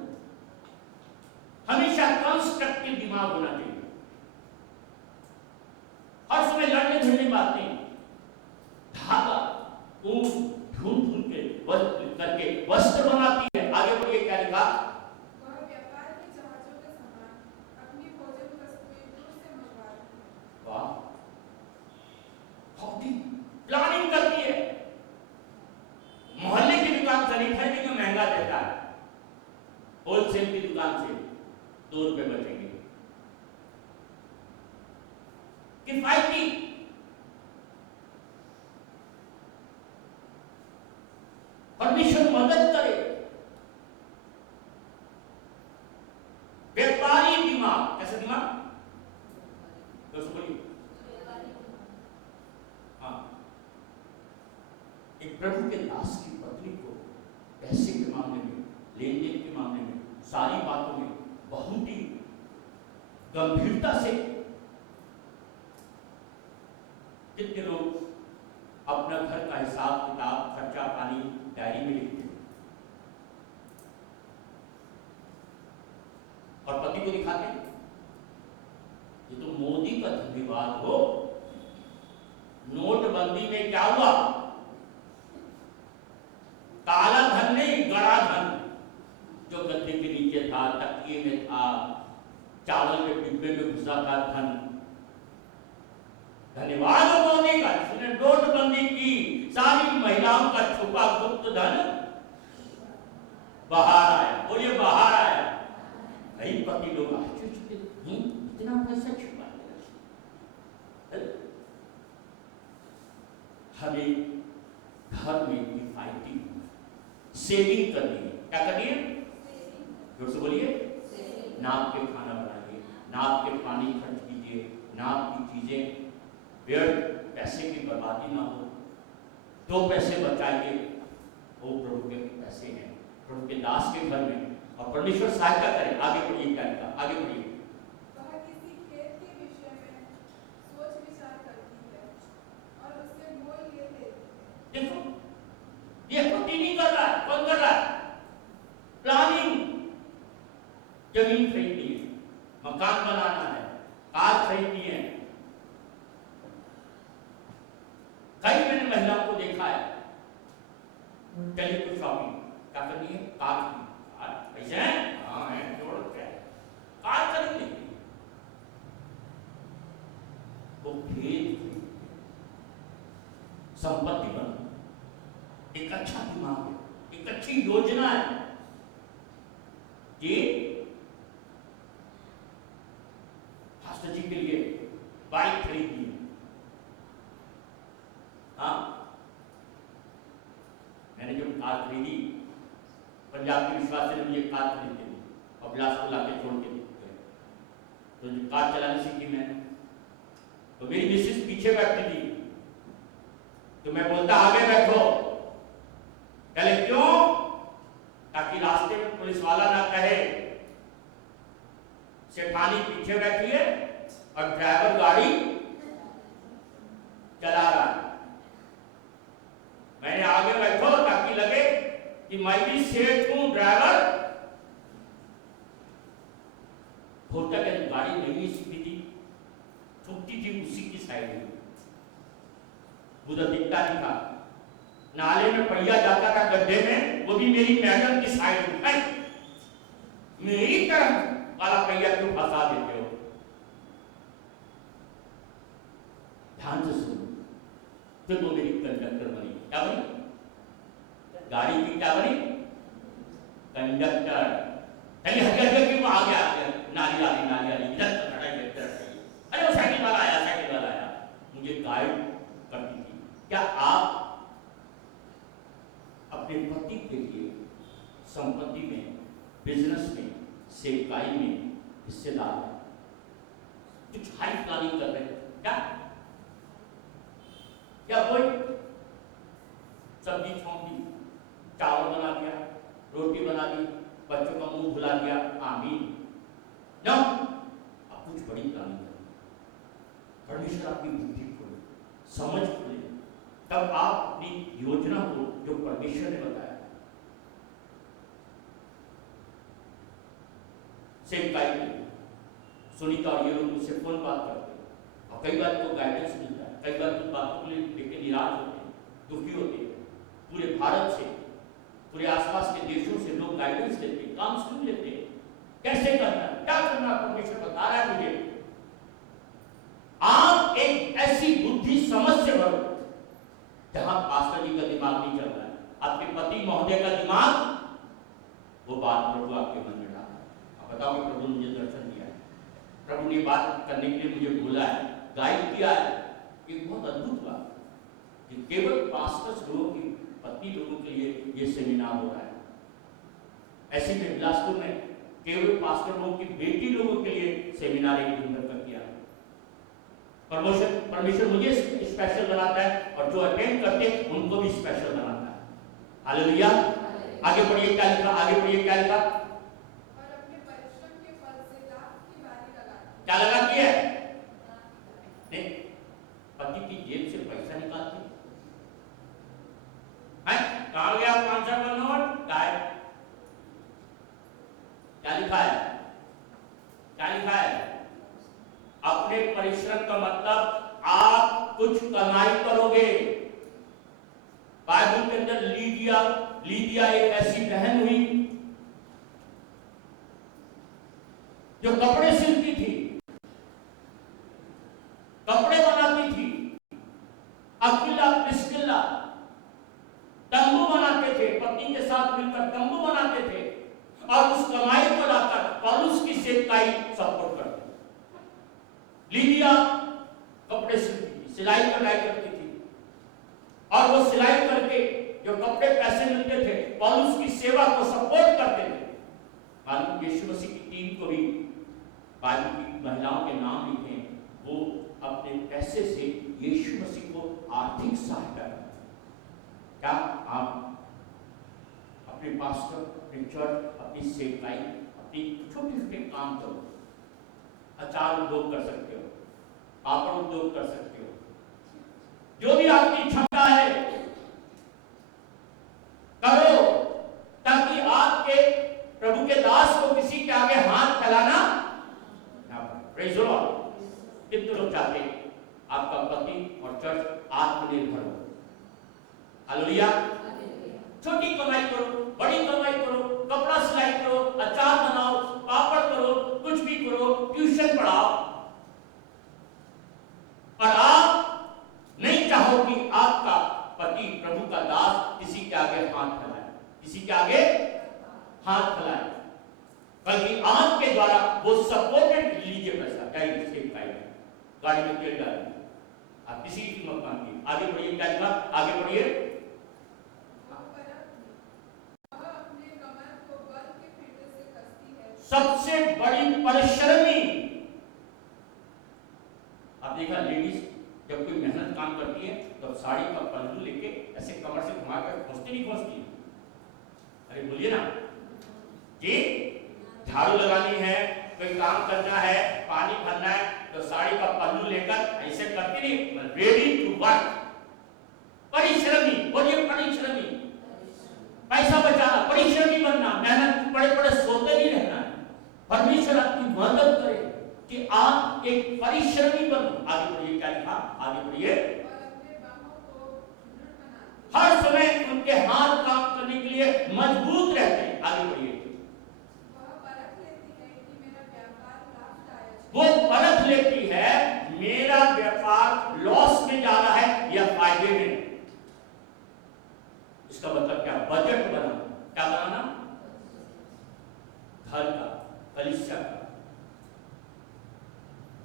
हमेशा कंस्ट्रक्टिव दिमाग होना चाहिए, हर समय लड़ने झगड़ने बात नहीं। धागा ऊन ढूंढ के करके वस्त्र बनाती है। आगे बढ़िए, क्या लिखा? वह व्यापार के जहाजों के समान अपनी भोजन वस्तुएं दूर से मंगवाती है। वाह, बहुत ही प्लानिंग करती है। मोहल्ले की दुकान से नहीं खरीदेंगे, महंगा देता है, होलसेल की दुकान से 2 रुपए बचेंगे। किफायती, परमेश्वर मदद करे। प्रभु के दास की पत्नी को पैसे के मामले में, लेन देन के मामले में, सारी बातों में बहुत ही गंभीरता से, कितने लोग अपना घर का हिसाब किताब, खर्चा पानी डायरी में लिखते हैं और पति को दिखाते हैं। ये तो मोदी का धन्यवाद हो। नोटबंदी में क्या हुआ? काला धन नहीं, गड़ा धन, जो गद्दे के नीचे था, तकिए में था, चावल के डिब्बे में घुसा था धन। धन्यवाद हो मोदी का, जिसने नोटबंदी की। सारी महिलाओं का छुपा गुप्त धन बाहर आया। बोलिए बाहर आया। कई पति लोग आश्चर्य, इतना पैसा छुपा लिया। हमें घर में किफायती सेविंग करनी है। क्या करनी है? जोर से बोलिए। नाप के खाना बनाइए, नाप के पानी खर्च कीजिए, नाप की चीजें, व्यर्थ पैसे की बर्बादी ना हो। 2 पैसे बचाइए, वो प्रभु के पैसे हैं, प्रभु के दास के घर में, और परमेश्वर सहायता करें। आगे बढ़िए, क्या लिखा? आगे बढ़िए। वह किसी खेत के विषय में सोच विचार करती है और उससे मोल ले लेती है। देखो, ये पति नहीं कर रहा है, कौन कर रहा है? प्लानिंग। जमीन खरीदनी है, मकान बनाना है, कार खरीदनी है। कई मैंने महिलाओं को देखा है, टेलीफोन शॉपिंग क्या करनी है? कार की। पैसे हैं? हाँ है, जोड़ के कार खरीदनी। वो खेत संपत्ति बना, एक अच्छा दिमाग है, एक अच्छी योजना है कि फास्टर जी के लिए बाइक खरीदनी है। हाँ, मैंने जब कार खरीदी, पंजाब के विश्वास ने मुझे कार खरीदते थे और बिलासपुर लाके छोड़ के गए। तो जब कार चलानी सीखी मैंने, तो मेरी मिसेस पीछे बैठती थी, तो मैं बोलता आगे बैठो। पहले क्यों? ताकि रास्ते में पुलिस वाला ना कहे सेठानी पीछे बैठी है और ड्राइवर गाड़ी चला रहा है। मैंने आगे बैठो ताकि लगे कि मैं भी सेठ हूं, ड्राइवर। होता क्या, गाड़ी नहीं सीखी थी, ठुकती थी उसी की साइड में, उधर दिखता नहीं था। नाले में पहिया जाता था गड्ढे में, वो भी मेरी मैडम की साइड में। मेरी तरफ वाला पहिया क्यों फंसा देते हो? ध्यान से सुनो। देखो मेरी कंडक्टर बनी, क्या बनी? गाड़ी की क्या बनी? कंडक्टर। चलिए हल्के क्यों आ गया? नाली वाली इधर खड़ा है, अरे वो साइकिल वाला आया, मुझे गाइड करती थी। क्या आप अपने पति के लिए संपत्ति में, बिजनेस में, सेवकाई में हिस्सेदार हैं? कुछ हाई प्लानिंग कर रहे हैं क्या? या कोई सब्जी छोंक दी, चावल बना दिया, रोटी बना दी, बच्चों का मुंह भुला दिया, आमीन। नो, आप कुछ बड़ी प्लानिंग करें। परमेश्वर आपकी बुद्धि खोले, समझ खोले, तब आप अपनी योजना को जो परमेश्वर ने बताया, सेवकाई में। सुनीता और ये लोग मुझसे फोन बात करते हैं और कई बार तो गाइडेंस मिलता है, कई बार तो बातों के लिए लेके निराश होते हैं, दुखी होते हैं। पूरे भारत से, पूरे आसपास के देशों से लोग गाइडेंस लेते हैं, काम सुन लेते हैं, कैसे करना है, क्या करना, परमेश्वर बता रहा है मुझे। आप एक ऐसी बुद्धि समझ से भरो जहां पास्टर जी का दिमाग नहीं चल रहा है, आपके पति महोदय का दिमाग, वो बात प्रभु आपके मन में डाला। आप बताओ कि प्रभु मुझे दर्शन दिया है, प्रभु ने बात करने के लिए मुझे बोला है, गाइड किया है। एक बहुत अद्भुत बात कि केवल पास्टर्स लोगों की पत्नी लोगों के लिए ये सेमिनार हो रहा है। ऐसे में बिलासपुर में केवल पास्टर लोगों की बेटी लोगों के लिए सेमिनार एक दिन भर कर किया। परमेश्वर मुझे स्पेशल बनाता है और जो अटेंड करते हैं उनको भी स्पेशल बनाता है। हालेलुया। आगे बढ़िए, क्या लिखा? आगे बढ़िए, क्या लिखा? और अपने परिश्रम के फल से दाख की बारी लगाती क्या लगाती है? नहीं, पति की जेब से पैसा निकालती है। कहा गया 500 का नोट? क्या लिखा है? क्या लिखा है? अपने परिश्रम का मतलब आप कुछ कमाई करोगे। बाइबल के अंदर लीदिया एक ऐसी बहन हुई जो कपड़े सिलती थी, कपड़े बनाती थी। अक्विला प्रिस्किल्ला तंबू बनाते थे, पत्नी के साथ मिलकर तंबू बनाते थे और उस कमाई को लाकर पौलुस की सेवकाई सपोर्ट करते। लीदिया कपड़े सिलती थी, सिलाई कढ़ाई करती थी और वो सिलाई करके जो कपड़े पैसे मिलते थे पौलुस की सेवा को सपोर्ट करते थे। मालूम यीशु मसीह की टीम को भी बाइबल की महिलाओं के नाम लिखे, वो अपने पैसे से यीशु मसीह को आर्थिक सहायता करते। क्या आप अपने पास्टर, अपने चर्च, अपनी सेवकाई, अपनी छोटे छोटे काम करो। अचार उद्योग कर सकते हो, पापड़ उद्योग कर सकते हो, जो भी आपकी क्षमता है करो, ताकि आपके प्रभु के दास को किसी के आगे हाथ फैलाना ना पड़े। Praise the Lord. कितने लोग चाहते हैं आपका पति और चर्च आत्मनिर्भर हो? हालेलुया। छोटी कमाई करो, बड़ी कमाई करो, कपड़ा सिलाई करो, अचार बनाओ, पापड़ करो, कुछ भी करो, ट्यूशन पढ़ाओ। और आप नहीं चाहो कि आपका पति, प्रभु का दास किसी के आगे हाथ फैलाए, किसी के आगे हाथ फैलाए, बल्कि आपके द्वारा वो सपोर्टेड लीजिए पैसा। गाड़ी में तेल डालिए, आप किसी की कीमत मांगिए। आगे बढ़िए, क्या लिखा? आगे बढ़िए। सबसे बड़ी परिश्रमी। आप देखा, लेडीज जब कोई मेहनत काम करती है तो साड़ी का पल्लू लेके ऐसे कमर से घुमाकर खोजती नहीं खोजती? अरे बोलिए ना जी। झाड़ू लगानी है, कोई काम करना है, पानी भरना है, तो साड़ी का पल्लू लेकर ऐसे करती नहीं, रेडी टू वर्क। परिश्रमी, बोलिए परिश्रमी। पैसा बचाना, परिश्रमी बनना, मेहनत, बड़े बड़े सोते नहीं रहना। परमेश्वर आपकी मदद करे कि आप एक परिश्रमी बनो। आगे बढ़िए, क्या लिखा? आगे बढ़िए। हर समय उनके हाथ काम करने के लिए मजबूत रहते हैं। आगे बढ़िए। वो परख लेती है मेरा व्यापार लॉस में जा रहा है या फायदे में। इसका मतलब क्या? बजट बनाना। क्या बनाना? घर का, कलीसिया का।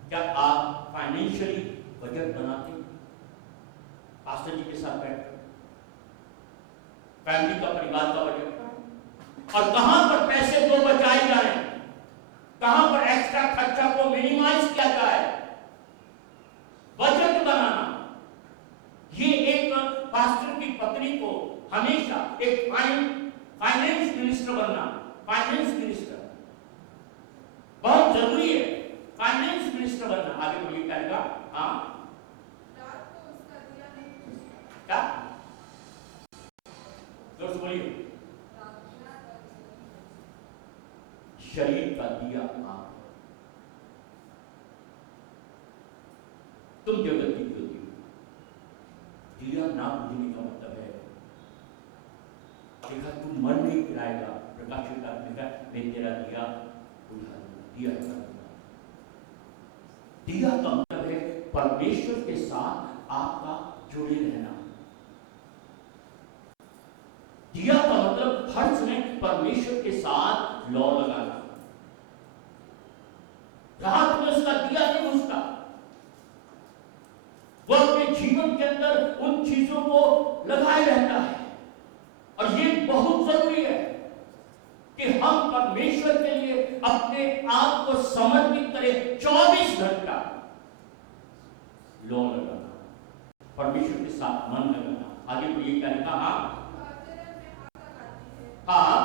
क्या आप फाइनेंशियली बजट बनाते? पास्टर जी के साथ बैठकर फैमिली का, परिवार का बजट, और कहां पर पैसे दो बचाए जाए, कहां पर एक्स्ट्रा खर्चा को मिनिमाइज किया जाए, बजट बनाना। ये एक पास्टर की पत्नी को हमेशा एक फाइनेंस मिनिस्टर बनना, फाइनेंस मिनिस्टर बहुत जरूरी है। फाइनेंस मिनिस्टर बनना। आगे बढ़िए, क्या लिखा? हाँ, क्या जोर से बोलिए। शरीर का दिया आप, तुम जगत की ज्योति हो। दिया ना बुझने का मतलब है देखा तू मन नहीं गिराएगा। प्रकाशित लिखा, मैं तेरा दिया बुझा दूंगा, दिया करूंगा। दिया का मतलब है परमेश्वर के साथ आपका जुड़े रहना। दिया का मतलब हर समय परमेश्वर के साथ लौ लगाना। रात में उसका दिया नहीं बुझता, वो अपने जीवन के अंदर उन चीजों को लगाए रहता है। और ये बहुत जरूरी है कि हम परमेश्वर के लिए अपने आप को समर्पित करें 24 घंटा। लौ लगाना, परमेश्वर के साथ मन लगाना। आगे बढ़िए, क्या लिखा? हाँ,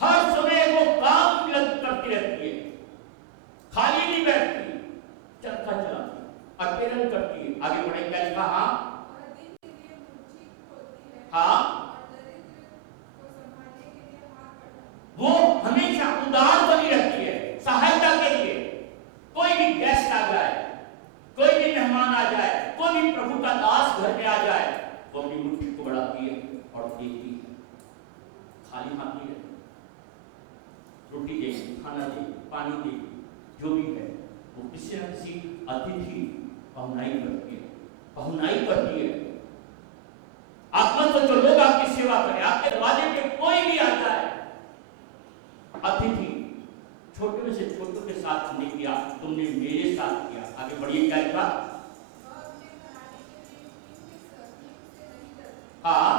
हर समय वो काम करती रहती है, खाली नहीं बैठती, चरखा चलाती, अटेरन करती है। आगे बढ़े, क्या लिखा? हाँ, वो हमेशा उदार बनी रहती है, सहायता के लिए। कोई भी गेस्ट आ जाए, कोई भी मेहमान आ जाए, कोई भी प्रभु का दास घर में आ जाए, वो अपनी मुट्ठी को बढ़ाती है और देती है, खाली हाथ नहीं रहती। रोटी देगी, खाना देगी, पानी देगी, जो भी है वो किसी न किसी अतिथि पहुनाई करती है, पहुनाई करती है। आप मत सोचो लोग आपकी सेवा करें, आपके दरवाजे पे कोई भी आ जाए, अतिथि छोटे में से छोटों के साथ तुमने किया, तुमने मेरे साथ किया। आगे बढ़िए, क्या लिखा? हाँ,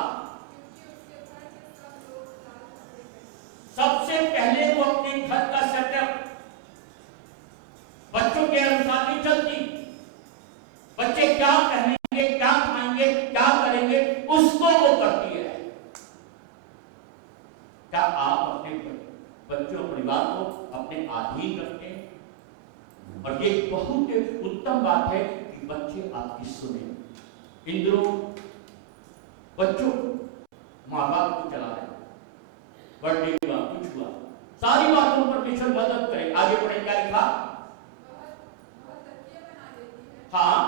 सबसे पहले वो अपने घर का सेटअप बच्चों के अनुसार नहीं चलती। बच्चे क्या पहनेंगे, क्या खाएंगे, क्या करेंगे, उसको वो करती है। क्या आप अपने बच्चों परिवार को अपने अधीन रखते हैं? और ये बहुत उत्तम बात है कि बच्चे आपकी सुने। इन दिनों बच्चों माँ बाप को चला रहे, बर्थडे हुआ, कुछ हुआ, सारी बातों पर परमेश्वर मदद करे। आगे बढ़े, क्या लिखा? हाँ,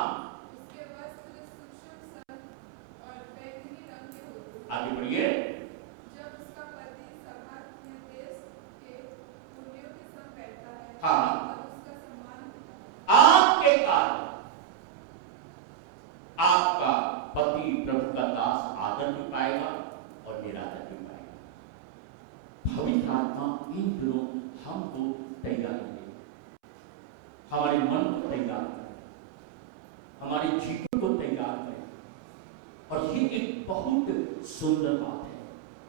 आगे बढ़िए। हाँ, आपके कारण आपका पति प्रभु का दास आदर भी पाएगा और निरादर भी पाएगा। पवित्र आत्मा इन दिनों हमको तैयार करे, हमारे मन को तैयार करे, हमारे जीवन को तैयार करे। और ये एक बहुत सुंदर बात है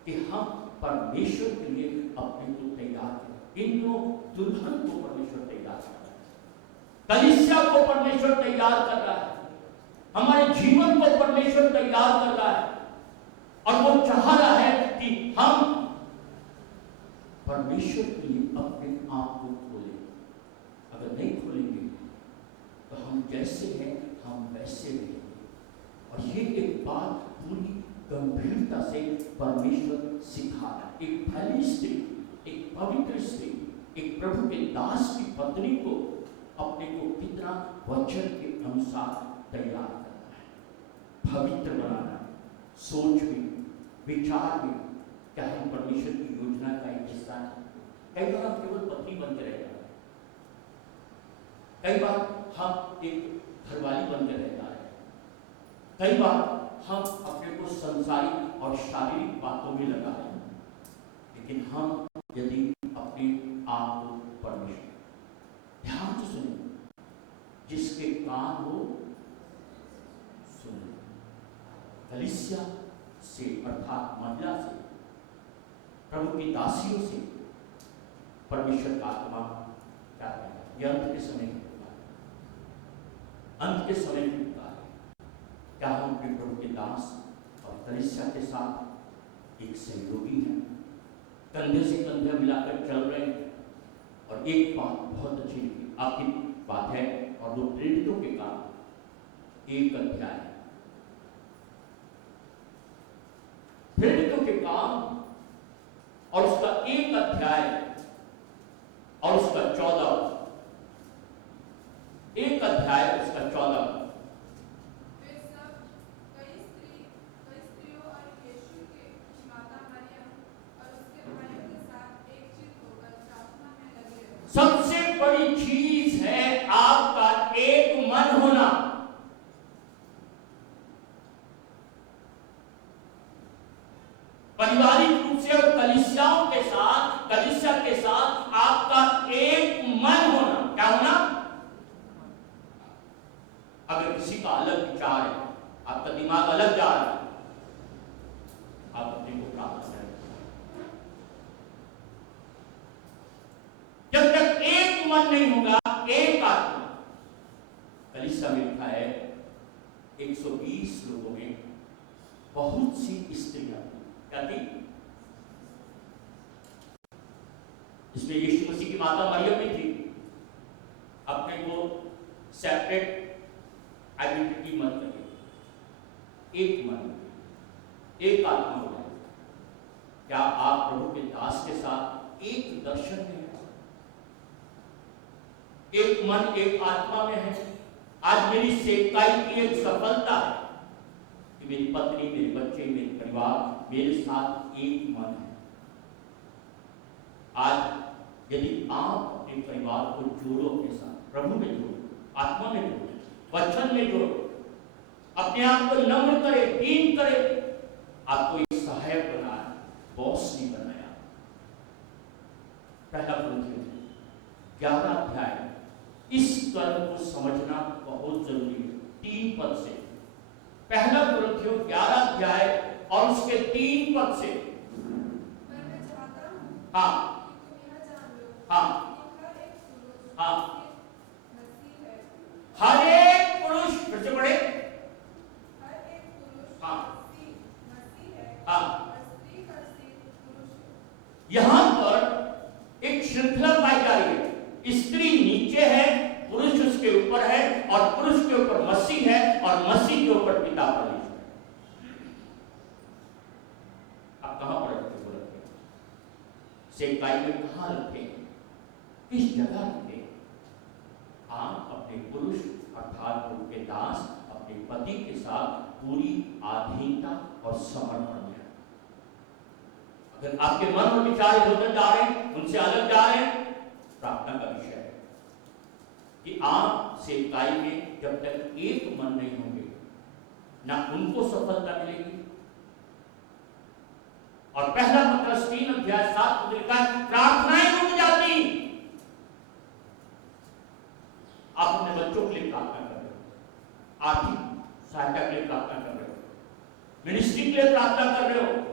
कि हम परमेश्वर के लिए अपने को तैयार करें। इन दिनों दुल्हन को परमेश्वर तैयार कर रहा है, कलीसिया को परमेश्वर तैयार कर रहा है, हमारे जीवन को परमेश्वर तैयार कर रहा है। और वो चाह रहा है कि हम परमेश्वर के लिए अपने आप को खोलें। अगर नहीं खोलेंगे तो हम जैसे हैं हम वैसे रहेंगे। और ये एक बात पूरी गंभीरता से परमेश्वर सिखा रहा है। एक भली स्त्री, एक पवित्र स्त्री, एक प्रभु के दास की पत्नी को अपने को कितना वचन के अनुसार तैयार करना है, पवित्र बनाना है, सोच में, विचार में। क्या हम परमेश्वर की योजना का एक हिस्सा है? कई बार हम केवल पत्नी बनते रह जाते हैं, कई बार हम एक घरवाली बनते रह जा रहे हैं, कई बार हम अपने को संसारिक और शारीरिक बातों में लगा रहे हैं। लेकिन हम यदि अपने आप को परमेश्वर, ध्यान से सुने, जिसके कान हो सुने। कलीसिया से अर्थात महिला से, प्रभु की दासियों से परमेश्वर का आत्मा क्या कहेगा? यह अंत के समय की पुकार है, अंत के समय की पुकार है। क्या हम अपने प्रभु के दास और कलीसिया के साथ एक सहयोगी हैं, कंधे से कंधे मिलाकर चल रहे हैं? और एक बात बहुत अच्छी आपकी बात है, और वो प्रेरितों के काम एक अध्याय, प्रेरितों के काम और उसका एक अध्याय और उसका 14, एक अध्याय उसका 14। सबसे बड़ी चीज है आपका एक मन होना। पारिवारिक रूप से और कलीसियाओं के साथ, कलीसिया के साथ आपका एक मन होना। क्या होना? अगर किसी का अलग विचार है, आपका दिमाग अलग जा रहा है, आप अपने को प्राप्त करें। जब तक एक मन नहीं होगा, एक आत्मा, 120 लोगों में बहुत सी स्त्रियां क्या थी? इसमें यीशु मसीह की माता मरियम भी थी। अपने को सेपरेट आइडेंटिटी मत करिए, एक मन, एक आत्मा हो जाए। क्या आप प्रभु के दास के साथ एक दर्शन में हैं, एक मन एक आत्मा में है? आज मेरी सेवकाई की एक सफलता है कि मेरी पत्नी, मेरे बच्चे, मेरे परिवार मेरे साथ एक मन है। आज यदि आप अपने परिवार को जोड़ो, अपने साथ प्रभु में जोड़ो, आत्मा में जोड़ो, वचन में जोड़ो, अपने आप को नम्र करे, दीन करे, आपको एक सहायक बनाया, बॉस नहीं बनाया। पहला कुरिन्थियों 11 अध्याय, इस कर्म को समझना बहुत जरूरी है। 3 पद से, पहला कुरिन्थियों 11 अध्याय और उसके 3 पद से। मैं चाहता हूं हाँ कि तुम यह जान लो हाँ कि हर एक पुरुष हाँ मसीह है। हर एक पुरुष, फिर से पढ़े। हर एक पुरुष हाँ मसीह है हाँ। और स्त्री का सिर पुरुष है। यहां पर एक श्रृंखला पाई जा रही है। स्त्री नीचे है, पुरुष उसके ऊपर है, और पुरुष के ऊपर मसीह है, और मसीह के ऊपर पिता परमेश्वर है। आप कहां पर रखते हो? रखे सेवकाई में कहां रखे, किस जगह रखे? आप अपने पुरुष अर्थात प्रभु के दास अपने पति के साथ पूरी अधीनता और समर्पण में। अगर आपके मन और विचार इधर जा रहे हैं, उनसे अलग जा रहे हैं, प्रार्थना का विषय है कि आप सेवकाई में जब तक एक मन नहीं होंगे, ना उनको सफलता मिलेगी। और पहला पत्रस 3 अध्याय 7 पद लिखा है, प्रार्थनाएं रुक जाती। आप अपने बच्चों के लिए प्रार्थना कर रहे हो, आर्थिक सहायता के लिए प्रार्थना कर रहे हो, मिनिस्ट्री के लिए प्रार्थना कर रहे हो।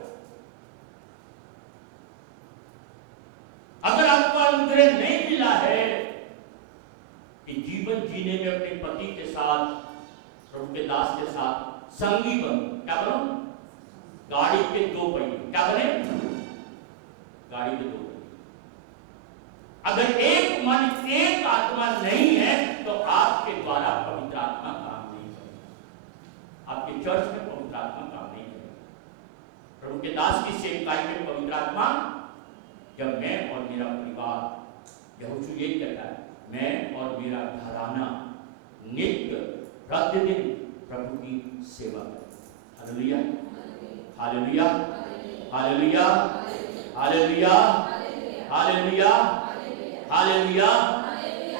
अगर आपको अनुग्रह नहीं मिला है कि जीवन जीने में अपने पति के साथ, प्रभु के दास के साथ संगी बनो, क्या बनो? गाड़ी के 2 पहिए, क्या बने? गाड़ी के 2 पहिए। अगर एक मन एक आत्मा नहीं है तो आपके द्वारा पवित्र आत्मा काम नहीं करेगा। आपके चर्च में पवित्र आत्मा काम नहीं करेगा। प्रभु के दास की सेवकाई में पवित्र आत्मा, जब मैं और मेरा परिवार, यहोशू यही कहता है, मैं और मेरा घराना नित्य प्रतिदिन प्रभु की सेवा करें। Hallelujah, hallelujah, hallelujah, hallelujah, hallelujah, hallelujah,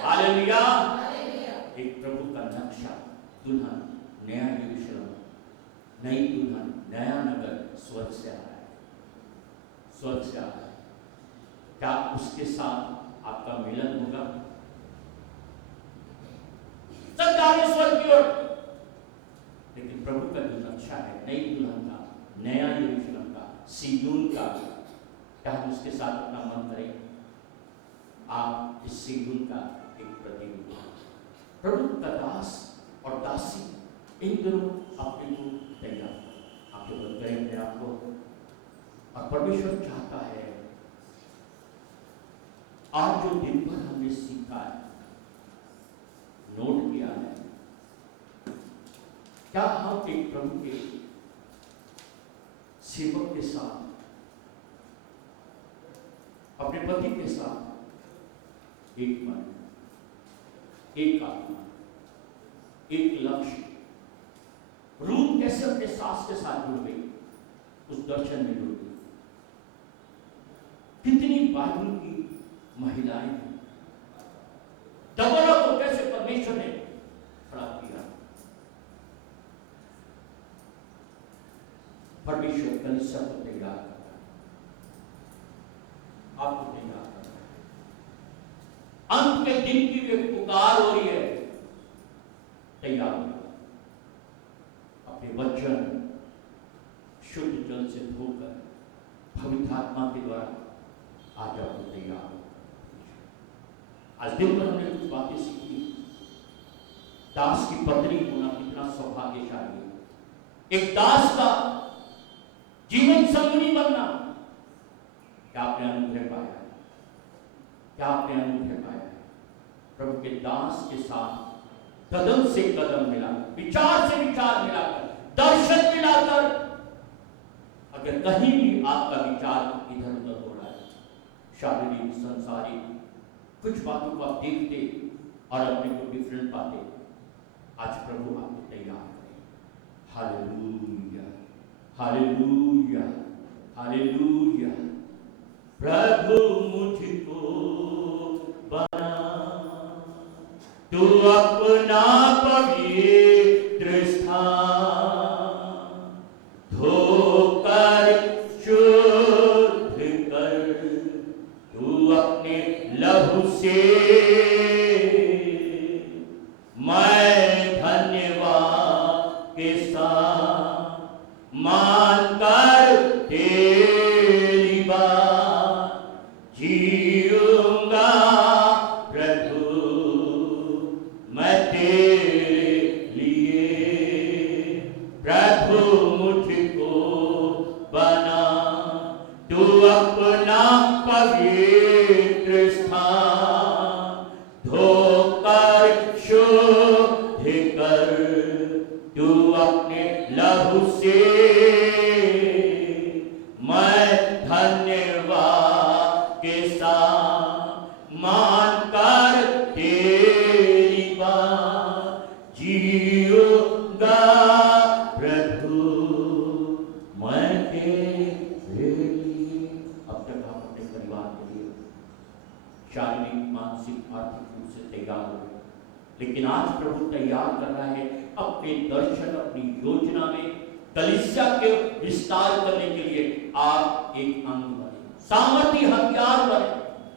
hallelujah. एक प्रभु का नक्शा, दुल्हन, नया यरूशलेम, नई दुल्हन, नया नगर स्वर्ग से आ रहा है, स्वर्ग से आ रहा है। क्या उसके साथ आपका मिलन होगा? सब जा रहे स्वर्ग की ओर, लेकिन प्रभु का जो नक्शा है, नई दुल्हन का, नया यरूशलेम का, सिय्योन का, क्या हम उसके साथ अपना मन करें? आप इस सिय्योन का एक प्रतीक हैं। प्रभु का दास और दासी, इन दोनों अपने को तैयार आपके बंद करें अपने आप को। और परमेश्वर चाहता है, आज जो दिन भर हमने सीखा है, नोट किया है, क्या हम एक प्रभु के सेवक के साथ, अपने पति के साथ एक मन, एक आत्मा, एक लक्ष्य। रूथ कैसे अपने सास के साथ जुड़ गई, उस दर्शन में जुड़ गई। कितनी बाइबल की महिलाएं हैं, दबोरा को कैसे परमेश्वर ने खड़ा किया। परमेश्वर कलीसिया को तैयार करता है, आपको तैयार करता है। अंत के दिन की भी पुकार हो रही है, तैयार हो। अपने वचन शुद्ध जल से धोकर पवित्र आत्मा के द्वारा आज आपको तैयार हो। आज दिन भर हमने कुछ बातें सीखी। दास की पत्नी होना कितना सौभाग्यशाली है। एक दास का जीवन संगनी बनना, क्या आपने अनुग्रह पाया? क्या आपने अनुग्रह पाया? प्रभु के दास के साथ कदम से कदम मिलाकर, विचार से विचार मिलाकर, दर्शन मिलाकर, अगर कहीं भी आपका विचार इधर उधर हो रहा है, शारीरिक संसारिक कुछ बातों को आप देखते और अपने को डिफरेंट पाते, आज प्रभु आपको तैयार करें। Hallelujah, hallelujah, hallelujah. प्रभु मुझको बना तू अपना पवित्र स्थान, धोकर शुद्ध कर तू अपने लहू से। मैं धन्यवाद के साथ मानकर तेरी बात जीऊंगा प्रभु, मैं तेरे लिए। प्रभु मुझको बना तू अपना पवित्र स्थान, धोकर शुद्ध कर तू अपने लहू से। मैं धन्यवाद के साथ मानकर तेरी बात जीऊंगा प्रभु, मैं तेरे लिए। अब तक आप अपने परिवार के लिए शारीरिक, मानसिक, आर्थिक रूप से तैयार हो गए, लेकिन आज प्रभु तैयार कर रहा है अपने दर्शन, अपनी योजना में कलीसिया के विस्तार करने के लिए आप एक अंग बने, सामर्थी हथियार बने,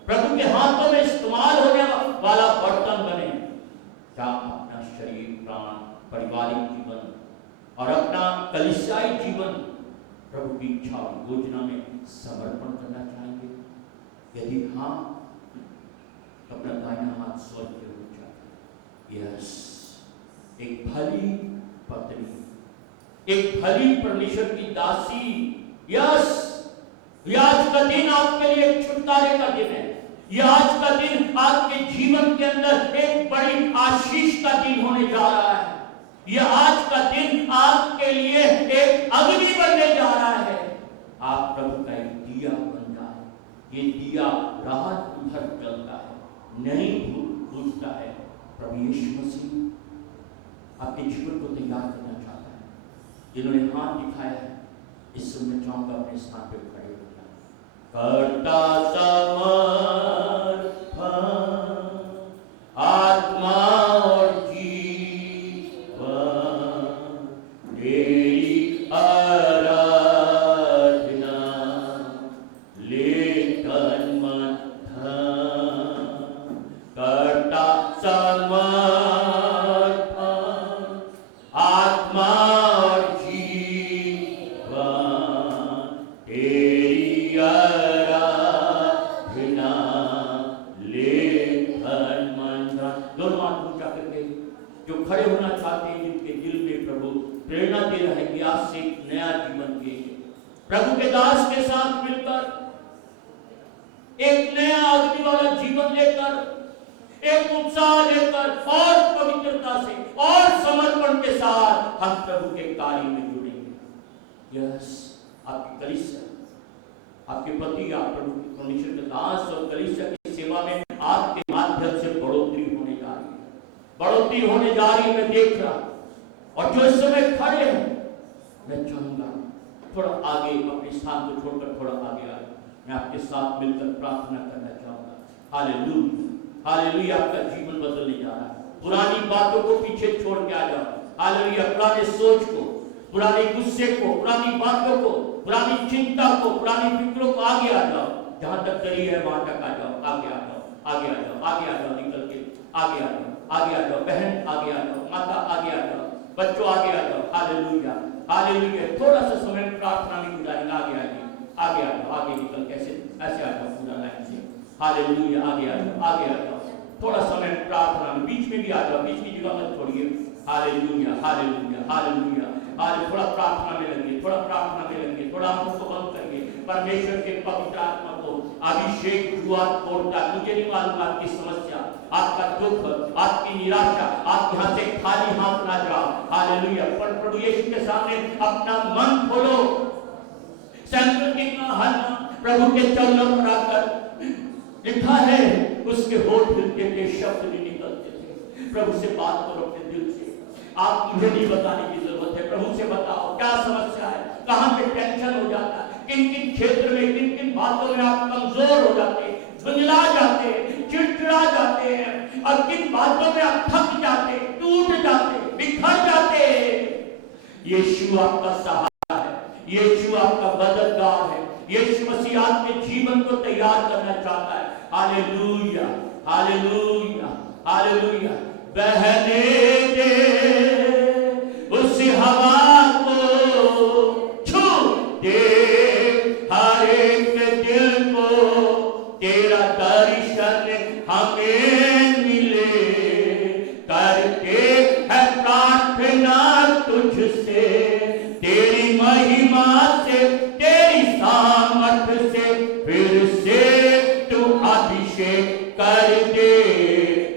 प्रभु के हाथों में इस्तेमाल होने वाला बर्तन बने। क्या अपना शरीर, प्राण, पारिवारिक जीवन और अपना कलीसियाई जीवन प्रभु की इच्छा और योजना में समर्पण करना चाहेंगे? यदि हाँ, अपना दाहिना हाथ स्वर्ग की ओर उठाएं। यस, एक भली पत्नी, एक भली परमेश्वर की दासी। यस, यह आज का दिन आपके लिए एक छुटकारे का दिन है। यह आज का दिन आपके जीवन के अंदर एक बड़ी आशीष का दिन होने जा रहा है। यह आज का दिन आपके लिए एक अग्नि बनने जा रहा है। आप प्रभु का एक दिया बन रहा है। ये दिया रात भर जलता है, नहीं बुझता है। प्रभु यीशु मसीह आपके जीवन को तैयार करना चाहता है। जिन्होंने हाथ दिखाया है, इस समय चाहूंगा अपने स्थान पे खड़े हो जाए। करता समर्पण आत्मा और जीवन तेरी आराधना, ले तन मन धन। करता समर्पण आत्मा और जीवन तेरी आराधना, ले तन मन धन। दोनों हाथ ऊंचा करके जो खड़े होना चाहते हैं, जिनके दिल में प्रभु प्रेरणा दे रहा है कि आज से एक नया जीवन के प्रभु के दास के साथ मिलकर एक नया अग्नि वाला जीवन लेकर, एक उत्साह लेकर और पवित्रता से और समर्पण के साथ हम प्रभु के कार्य में जुड़ेंगे। यस, आपकी कलीसिया, आपके पति, आप प्रभु के परमेश्वर के दास और कलीसिया की सेवा में आपके माध्यम से बढ़ोतरी होने जा रही है, बढ़ोतरी होने जा रही है। मैं देख रहा, और जो इस समय खड़े हैं, मैं चाहूंगा थोड़ा आगे अपने स्थान को छोड़कर थोड़ा आगे आ, मैं आपके साथ मिलकर प्रार्थना करना चाहूंगा। Hallelujah, hallelujah. आपका जीवन बदलने जा रहा है। पुरानी बातों को पीछे छोड़ के आ जाओ। हालेलुया। पुराने सोच को, पुराने गुस्से को, पुरानी बातों को, पुरानी चिंता को, पुरानी फिक्रों को आगे आ जाओ। जहां तक करी है वहां तक आ जाओ। आगे आ जाओ, आगे आ जाओ, आगे आ जाओ, निकल के आगे आ जाओ, आगे आ जाओ। बहन आगे आ जाओ, माता आगे आ जाओ, बच्चों आगे आ जाओ। Hallelujah, hallelujah. थोड़ा सा समय प्रार्थना में गुजारेंगे। आगे आइए, आगे आ जाओ, आगे निकल कैसे ऐसे आ जाओ, पूरा लाइन से। हालेलुया। आगे आ जाओ, आगे आ जाओ। थोड़ा समय प्रार्थना में, बीच में भी आ जाओ, बीच की जगह मत छोड़िए। Hallelujah hallelujah hallelujah. आज थोड़ा प्रार्थना में लगे, थोड़ा प्रार्थना में लगे, थोड़ा आंखों को बंद करके परमेश्वर के पवित्र आत्मा को अभिषेक हुआ तोड़ता। मुझे नहीं मालूम आपकी समस्या, आपका दुख, आपकी निराशा, आप यहाँ से खाली हाथ ना जाओ। हालेलुया। पर प्रभु यीशु के सामने अपना मन खोलो, सैंकड़ों की प्रभु के चरणों पर आकर लिखा है उसके होठ हिलते थे, शब्द नहीं निकलते थे। प्रभु से बात करो अपने दिल से। आप मुझे नहीं बताने की जरूरत है, प्रभु से बताओ क्या समस्या है, कहां पे टेंशन हो जाता है, किन किन क्षेत्र में, किन किन बातों में आप कमजोर हो जाते हैं, धुंधला जाते हैं, चिड़चिड़ा जाते हैं, और किन बातों में आप थक जाते, टूट जाते, बिखर जाते। यीशु आपका सहारा है, यीशु आपका मददगार है, यीशु मसीह आपके जीवन को तैयार करना चाहता है। Hallelujah hallelujah hallelujah. बहने दे उस हवा को, छू दे हर एक दिल को, तेरा दर्शन हमें मिले, करके है प्रार्थना तुझसे, तेरी महिमा से, तेरी सामर्थ से फिर से तू अभिषेक कर दे,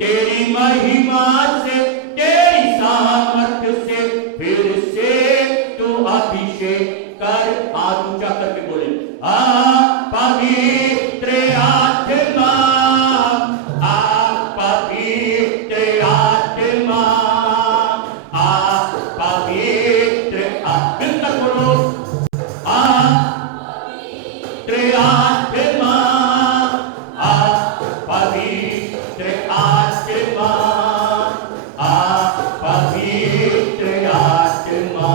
तेरी महिमा से, तेरी सामर्थ से फिर से तू अभिषेक कर। हाथ ऊंचा करके बोले, पवित्र आत्मा, पवित्र आत्मा, पवित्र आत्मा, बोलो पवित्र आत्मा, पवित्र आत्मा, पवित्र आत्मा,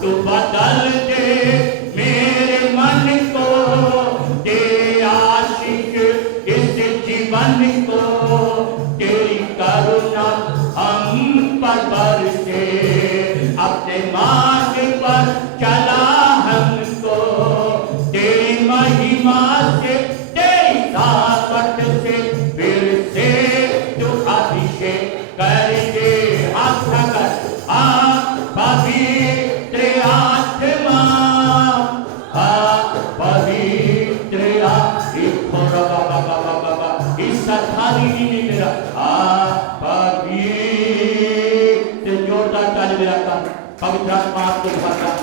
तू बदल दे मेरे मन को, दे आशिक इस जीवन को, तेरी करुणा हम पर बरसे, अपने मार्ग पर चला हमको, तेरी महिमा से, तेरी सामर्थ से फिर से तू अभिषेक कर दे। हाथ उठाकर पवित्र आत्मा, पवित्र मेरा पवित्र, जोरदार ताली बजाता। पवित्र आत्मा आपको भर रहा है,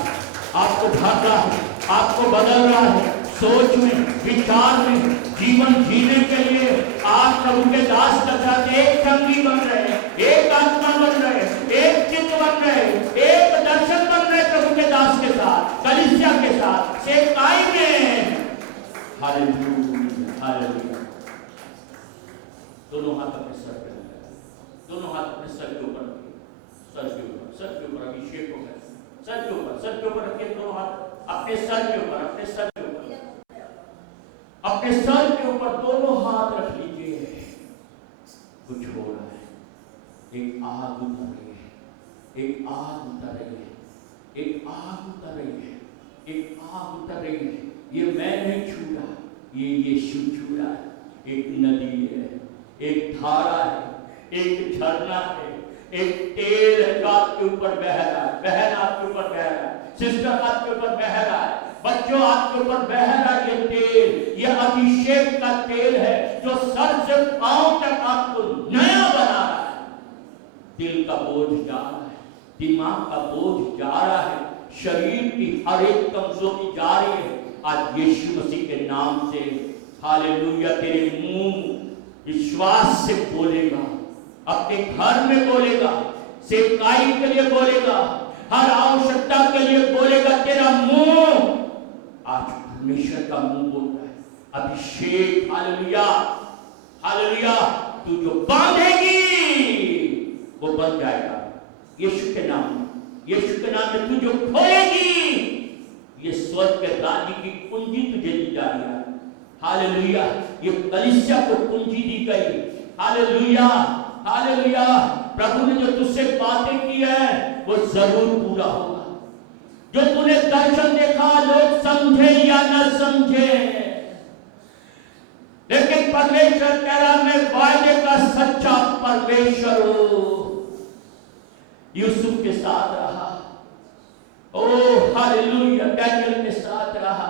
आपको भर रहा है, आपको बदल रहा है, सोच में, विचार में, जीवन जीने के लिए आप प्रभु के दास के साथ एक संगी बन रहे हैं, एक आत्मा बन रहे हैं, एक चित्त बन रहे हैं, एक दर्शन बन रहे हैं प्रभु के दास के साथ, कलीसिया के साथ, सेवकाई में। Hallelujah hallelujah. दोनों हाथ अपने सर पे, दोनों हाथ अपने सर के ऊपर, सर के ऊपर, सर के ऊपर अभिषेक हो गया, सर के ऊपर, सर के ऊपर रखिए दोनों हाथ अपने सर के ऊपर, अपने सर के ऊपर, अपने सर के ऊपर दोनों हाथ रख लीजिए। कुछ हो रहा है, एक आग उतर रही है, एक आग उतर रही है, एक आग उतर रही है, एक आग उतर रही है। ये मैं नहीं छू रहा, ये यीशु छू रहा है। एक नदी है, एक धारा है, एक झरना है, एक तेल आपके ऊपर बह रहा है, बहन आपके ऊपर बह रहा है, सिस्टर आपके ऊपर बह रहा है, बच्चों आपके ऊपर बह रहा है। ये तेल, ये अभिषेक का तेल है जो सर से पांव तक आपको नया बना रहा है। दिल का बोझ जा रहा है, दिमाग का बोझ जा रहा है, शरीर की हर एक कमजोरी जा रही है। आज यीशु मसीह के नाम से हालेलुया, तेरे मुंह विश्वास से बोलेगा, अपने घर में बोलेगा, सेवकाई के लिए बोलेगा, हर आवश्यकता के लिए बोलेगा। तेरा मुंह आज परमेश्वर का मुंह बोल रहा है, अभिषेक। Hallelujah hallelujah. तू जो बांधेगी वो बन जाएगा यीशु के नाम में, यीशु के नाम में। तू जो खोलेगी, ये स्वर्ग के राज्य की कुंजी तुझे दी जा रही है। हालेलुया। ये कलीसिया को कुंजी दी गई। Hallelujah hallelujah. प्रभु ने जो तुझसे बातें की है वो जरूर पूरा होगा। जो तूने दर्शन देखा, लोग समझे या न समझे, लेकिन परमेश्वर कह रहा, मैं वायदे का सच्चा परमेश्वर हूं। यूसुफ के साथ रहा, ओ हालेलुया, डैनियल के साथ रहा,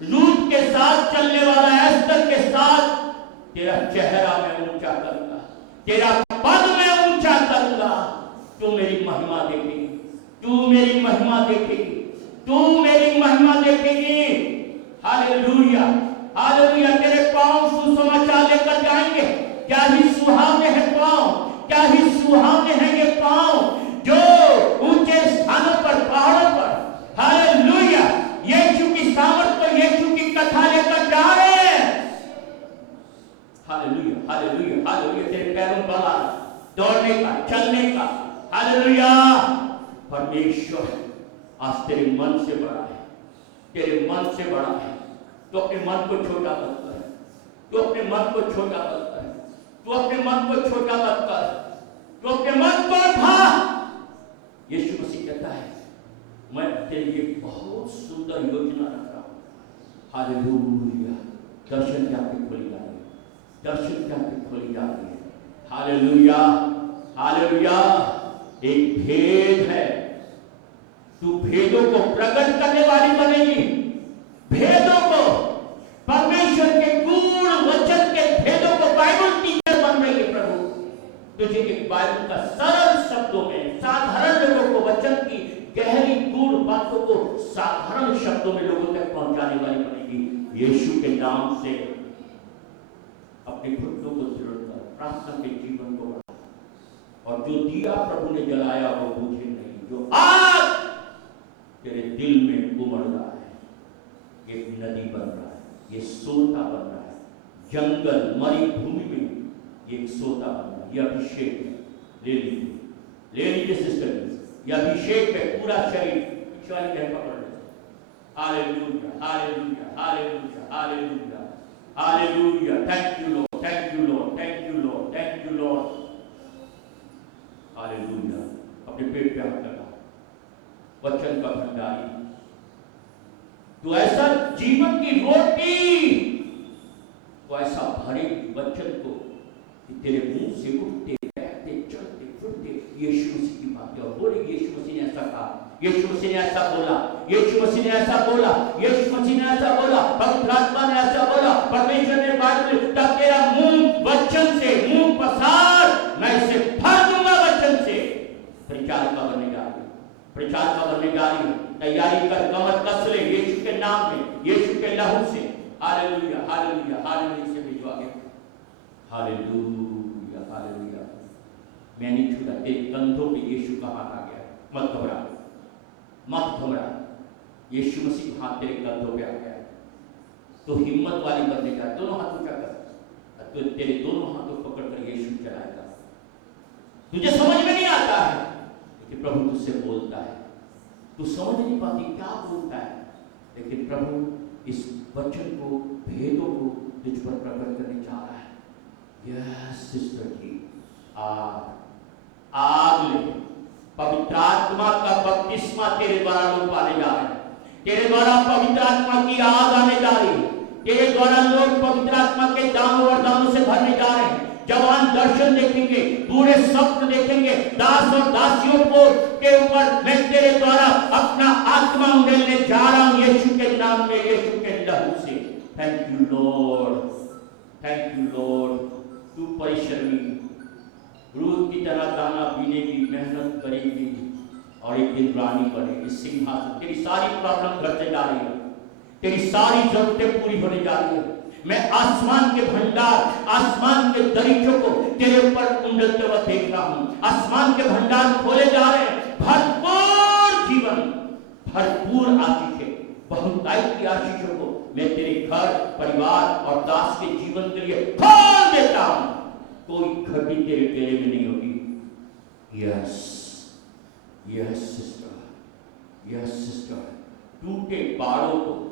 लूत के साथ चलने वाला एस्तर के साथ तेरा चेहरा मैं ऊंचा करूंगा, तेरा पद मैं ऊंचा करूंगा, तू मेरी महिमा देखेगी, तू मेरी महिमा देखेगी, तू मेरी महिमा देखेगी। Hallelujah, hallelujah. तेरे पांव सुसमाचार लेकर जाएंगे। क्या ही सुहावने हैं पांव, क्या ही सुहावने हैं ये पांव जो ऊंचे स्थानों पर, पहाड़ों पर, हालेलुया, यीशु की सामर्थ को, यीशु की कथा लेकर जा रहे हैं। Hallelujah, hallelujah, hallelujah. तेरे पैरों पर आना, दौड़ने का, चलने का, हालेलुया। परमेश्वर आज तेरे मन से बड़ा है, तेरे मन से बड़ा है। तो अपने मन को छोटा मत कर, तू अपने मन को छोटा मत कर, तू अपने मन को छोटा मत कर, तू अपने मन को उठा। यीशु मसीह कहता है मैं तेरे लिए बहुत सुंदर योजना रख रहा हूं। हालेलुया। दर्शन की आंखें खोली जा रही है, दर्शन की आंखें खोली जा रही है। Hallelujah, hallelujah. एक भेद है, तू भेदों को प्रकट करने वाली बनेगी, भेदों को, परमेश्वर के गूढ़ वचन के भेदों को बाइबल टीचर बन रही है। प्रभु तुझे एक बाइबल का सरल शब्दों में, साधारण लोगों को, वचन की गहरी गूढ़ बातों को साधारण शब्दों में लोगों तक पहुंचाने वाली बनेगी। यीशु के नाम से अपने घुटनों को दृढ़ कर, प्रार्थना के जीवन को बढ़ा, और जो दिया प्रभु ने जलाया वो बुझे नहीं। जो आग तेरे दिल में उमड़ रहा है, एक नदी बन रहा है, ये सोता बन रहा है, जंगल, मरी भूमि में एक सोता बन रहा है। ये अभिषेक है, ले लीजिए, ले लीजिए सिस्टर, ये अभिषेक है। पूरा शरीर पिछवाड़ी कह पकड़ ले। Hallelujah, hallelujah, hallelujah, hallelujah, hallelujah. Thank you Lord, thank you Lord, thank you Lord, thank you Lord. Hallelujah. अपने पेट पे हाथ लगा। वचन का भंडारी, तू ऐसा जीवन की रोटी, वो ऐसा भरेगी वचन को कि तेरे मुंह से उठते, बैठते, चलते, फिरते यीशु मसीह की बातें, और बोलेगी यीशु मसीह ने ऐसा कहा, यीशु मसीह ने ऐसा बोला, यीशु मसीह ने ऐसा बोला, यीशु मसीह ने ऐसा बोला, पवित्र आत्मा ने ऐसा बोला, परमेश्वर ने बाइबल, तब तेरा मुंह वचन से, मुंह पसार, मैं इसे भर दूंगा वचन से। प्रचार का बनने जा रही, प्रचार का बनने जा रही, तैयारी कर, कमर कस ले यीशु के नाम में, यीशु के लहू से। हालेलुया, हालेलुया, हालेलुया से भिजवा गया। Hallelujah, hallelujah. मैं नहीं छूटा, तेरे कंधों पे यीशु का हाथ आ गया। मत घबरा, मत घबरा, यीशु मसीह का हाथ तेरे कंधों पे आ गया। तो हिम्मत वाली बनने जा, दोनों हाथ ऊंचा कर, तो तेरे दोनों हाथों पकड़कर यीशु चलाएगा। तुझे समझ में नहीं आता है लेकिन प्रभु तुझसे बोलता है, तू समझ नहीं पाती क्या बोलता है, लेकिन प्रभु इस वचन को, भेदों को तुझ पर प्रकट करने जा रहा है। यस सिस्टर जी, आग ले, पवित्र आत्मा का बपतिस्मा तेरे द्वारा लोग पाने जा रहे हैं, तेरे द्वारा पवित्र आत्मा की आग आने जा रही है, तेरे द्वारा लोग पवित्र आत्मा के दानों वरदानों से भरने जा रहे हैं। जवान दर्शन देखेंगे, बूढ़े स्वप्न देखेंगे, दास और दासियों को के ऊपर मैं तेरे द्वारा अपना आत्मा उंडेलने जा रहा हूं यीशु के नाम में, यीशु के लहू से। Thank you Lord, thank you Lord. तू परिश्रमी रूत की तरह दाना पीने की मेहनत करेगी और एक दिन रानी बनेगी सिंहासन। तेरी सारी प्रॉब्लम घर से जा रही है, तेरी सारी जरूरतें पूरी होने जा रही है। मैं आसमान के भंडार, आसमान के दरीचों को तेरे ऊपर उंडलते हुए देख रहा हूं। आसमान के भंडार खोले जा रहे हैं, भरपूर जीवन, भरपूर आशीषें, बहुतायत की आशीषों को मैं तेरे घर, परिवार और दास के जीवन के लिए खोल देता हूं। कोई घटी तेरे डेरे में नहीं होगी। Yes, yes sister, yes sister. टूटे बाड़ों को,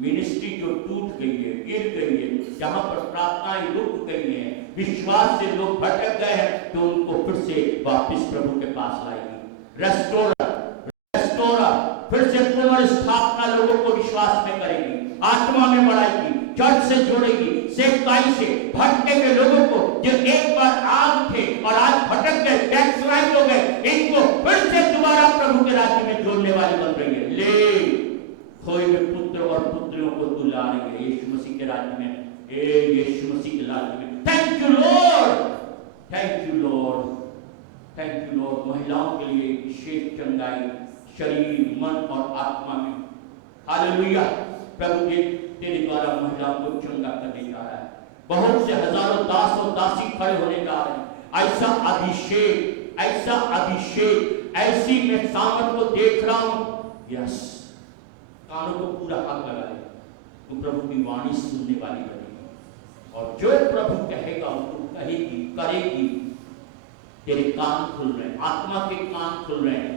मिनिस्ट्री जो टूट गई है, गिर गई है, जहां पर प्रार्थनाएं रुक गई हैं, विश्वास से लोग भटक गए हैं, तो उनको फिर से वापस प्रभु के पास लाएगी। रेस्टोरर, रेस्टोरर, फिर से पुनर्स्थापना लोगों को विश्वास में करेगी, आत्मा में बढ़ाएगी, चर्च से जोड़ेगी, सेवकाई से भटके हुए लोगों को जो एक बार आग थे और आज भटक गए, बैकस्लाइड हो गए, इनको मुश्किलों को तू ला रही है यीशु मसीह के राज्य में, यीशु मसीह के राज्य में। Thank you Lord, thank you Lord, thank you Lord. महिलाओं के लिए विशेष चंगाई शरीर, मन और आत्मा में। हालेलुया। प्रभु तेरे द्वारा महिलाओं को चंगा करने जा रहा है। बहुत से हजारों दास और दासी खड़े होने जा रहे हैं। ऐसा अभिषेक, ऐसा अभिषेक, ऐसी मैं सामर्थ को देख रहा हूं। यस, कानों को पूरा हाथ लगा ले, तू प्रभु की वाणी सुनने वाली बनेगी और जो प्रभु कहेगा वो तू कहेगी, करेगी। तेरे कान खुल रहे हैं, आत्मा के कान खुल रहे हैं।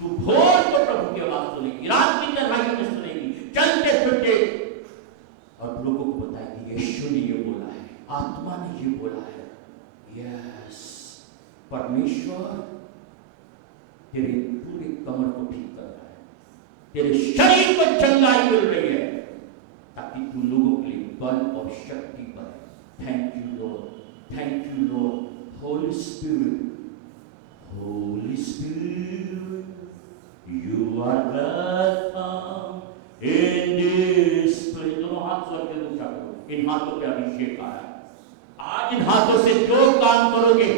तू भोर को प्रभु की आवाज सुनेगी, रात की तन्हाई में सुनेगी, चलते फिरते, और लोगों को बताएगी यीशु ने ये बोला है, आत्मा ने ये बोला है। यस, परमेश्वर तेरे पूरे कमर को ठीक कर रहा है, तेरे शरीर को चंगाई मिल रही है, ताकि तू लोगों के लिए बल और शक्ति पाए। Thank you Lord, thank you Lord. Holy Spirit, Holy Spirit, you are welcome in this place. दोनों हाथ जोड़ के दूसरा करो। इन हाथों पे अभिषेक आ रहा है। आज इन हाथों से जो काम करोगे,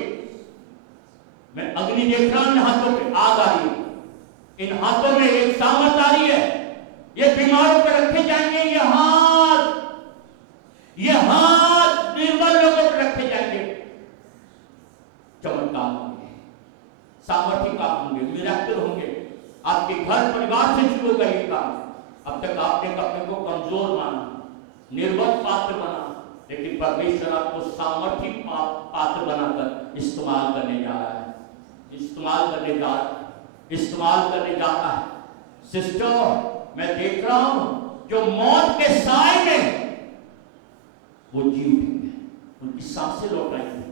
मैं अग्नि देख रहा हूं इन हाथों पे, आग आ रही है। इन हाथों में एक सामर्थ आ रही है। ये बीमारों पर रखे जाएंगे, ये हाथ निर्बल लोगों पर रखे जाएंगे। चमत्कार होंगे, सामर्थ्य काम होंगे, मिराकल होंगे। आपके घर परिवार से शुरू होगा ये काम। अब तक आपने अपने को कमजोर माना, निर्बल पात्र बना, लेकिन परमेश्वर आपको सामर्थ्य पात्र बनाकर इस्तेमाल करने जा रहा है, इस्तेमाल करने जा रहा है, इस्तेमाल करने जा रहा है। सिस्टर, मैं देख रहा हूं जो मौत के साए में वो जी उठेंगे, उनकी सांसें लौट आएंगी,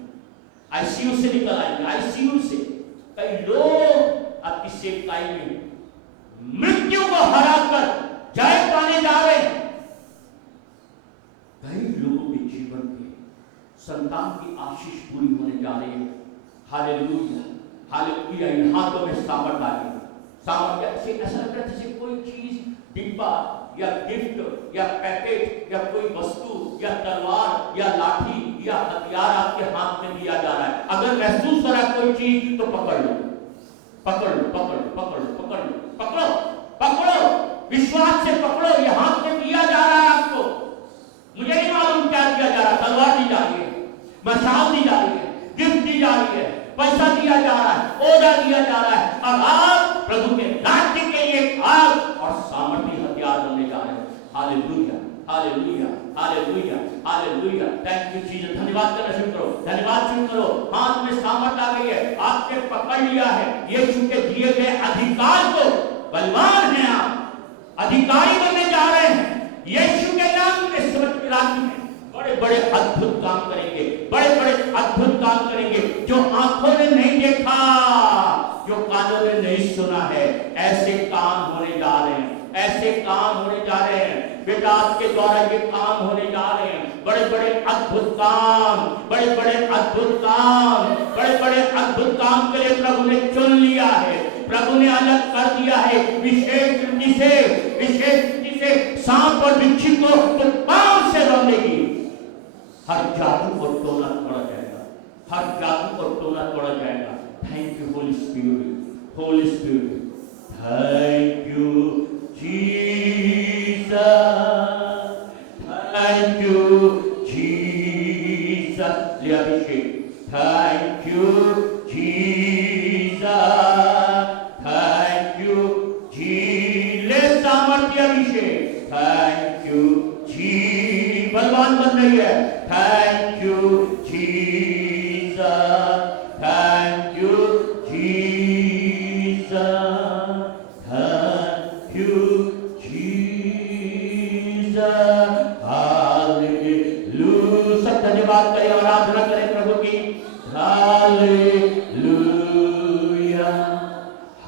आईसीयू से निकल आएंगे। आईसीयू से कई लोग आपकी सेवकाई में मृत्यु को हराकर जय पाने जा रहे हैं। कई लोगों के जीवन में संतान की आशीष पूरी होने जा रही है। Hallelujah, hallelujah. इन हाथों में सामर्थ आ गई। सामर्थ से ऐसा लगता है जैसे कोई चीज, डिब्बा या गिफ्ट या पैकेट या कोई वस्तु या तलवार या लाठी या हथियार आपके हाथ में दिया जा रहा है। अगर महसूस हो रहा है कोई चीज तो पकड़ लो, पकड़ लो, पकड़ लो, पकड़ लो, पकड़ लो, पकड़ो, पकड़ो, विश्वास से पकड़ो। ये हाथ में दिया जा रहा है आपको। मुझे नहीं मालूम क्या दिया जा रहा है। तलवार दी जा रही है, मशाल दी जा रही है, गिफ्ट दी जा रही है, पैसा दिया जा रहा है, ओदा दिया जा रहा है। और आप प्रभु के राज्य के लिए आग और सामर्थ्य हथियार बनने जा रहे हैं। Hallelujah, hallelujah, hallelujah, hallelujah. Thank you Jesus. धन्यवाद करना शुरू करो, धन्यवाद शुरू करो। हाथ में सामर्थ आ गई है, आपने पकड़ लिया है यीशु के दिए गए अधिकार को। बलवान हैं आप, अधिकारी बनने जा रहे हैं। यीशु के नाम में स्वर्ग राज्य में बड़े बड़े अद्भुत काम करेंगे, बड़े बड़े अद्भुत काम करेंगे, जो आंखों ने नहीं देखा, जो कानों ने नहीं सुना है। ऐसे काम होने जा रहे हैं, ऐसे काम होने जा रहे हैं। बेटा, आपके द्वारा ये काम होने जा रहे हैं। बड़े बड़े अद्भुत काम, बड़े बड़े अद्भुत काम, बड़े बड़े अद्भुत काम के लिए प्रभु ने चुन लिया है, प्रभु ने अलग कर दिया है। विशेष रीति से, विशेष रीति से सांप और बिच्छू को तो पांव से रोनेगी। हर जादू को तोड़ना तोड़ा जाएगा, हर जादू को तोड़ना तोड़ा जाएगा। Thank you Holy Spirit, Holy Spirit. Thank you Jesus, thank you Jesus. ले अभिषेक। Thank you Jesus, thank you जी। ले सामर्थ्य अभिषेक। थैंक यू जी। बलवान बन रही है। Thank you Jesus, thank you Jesus, thank you Jesus. Hallelujah. सब धन्यवाद करें और आराधना करें प्रभु की। हालेलुया।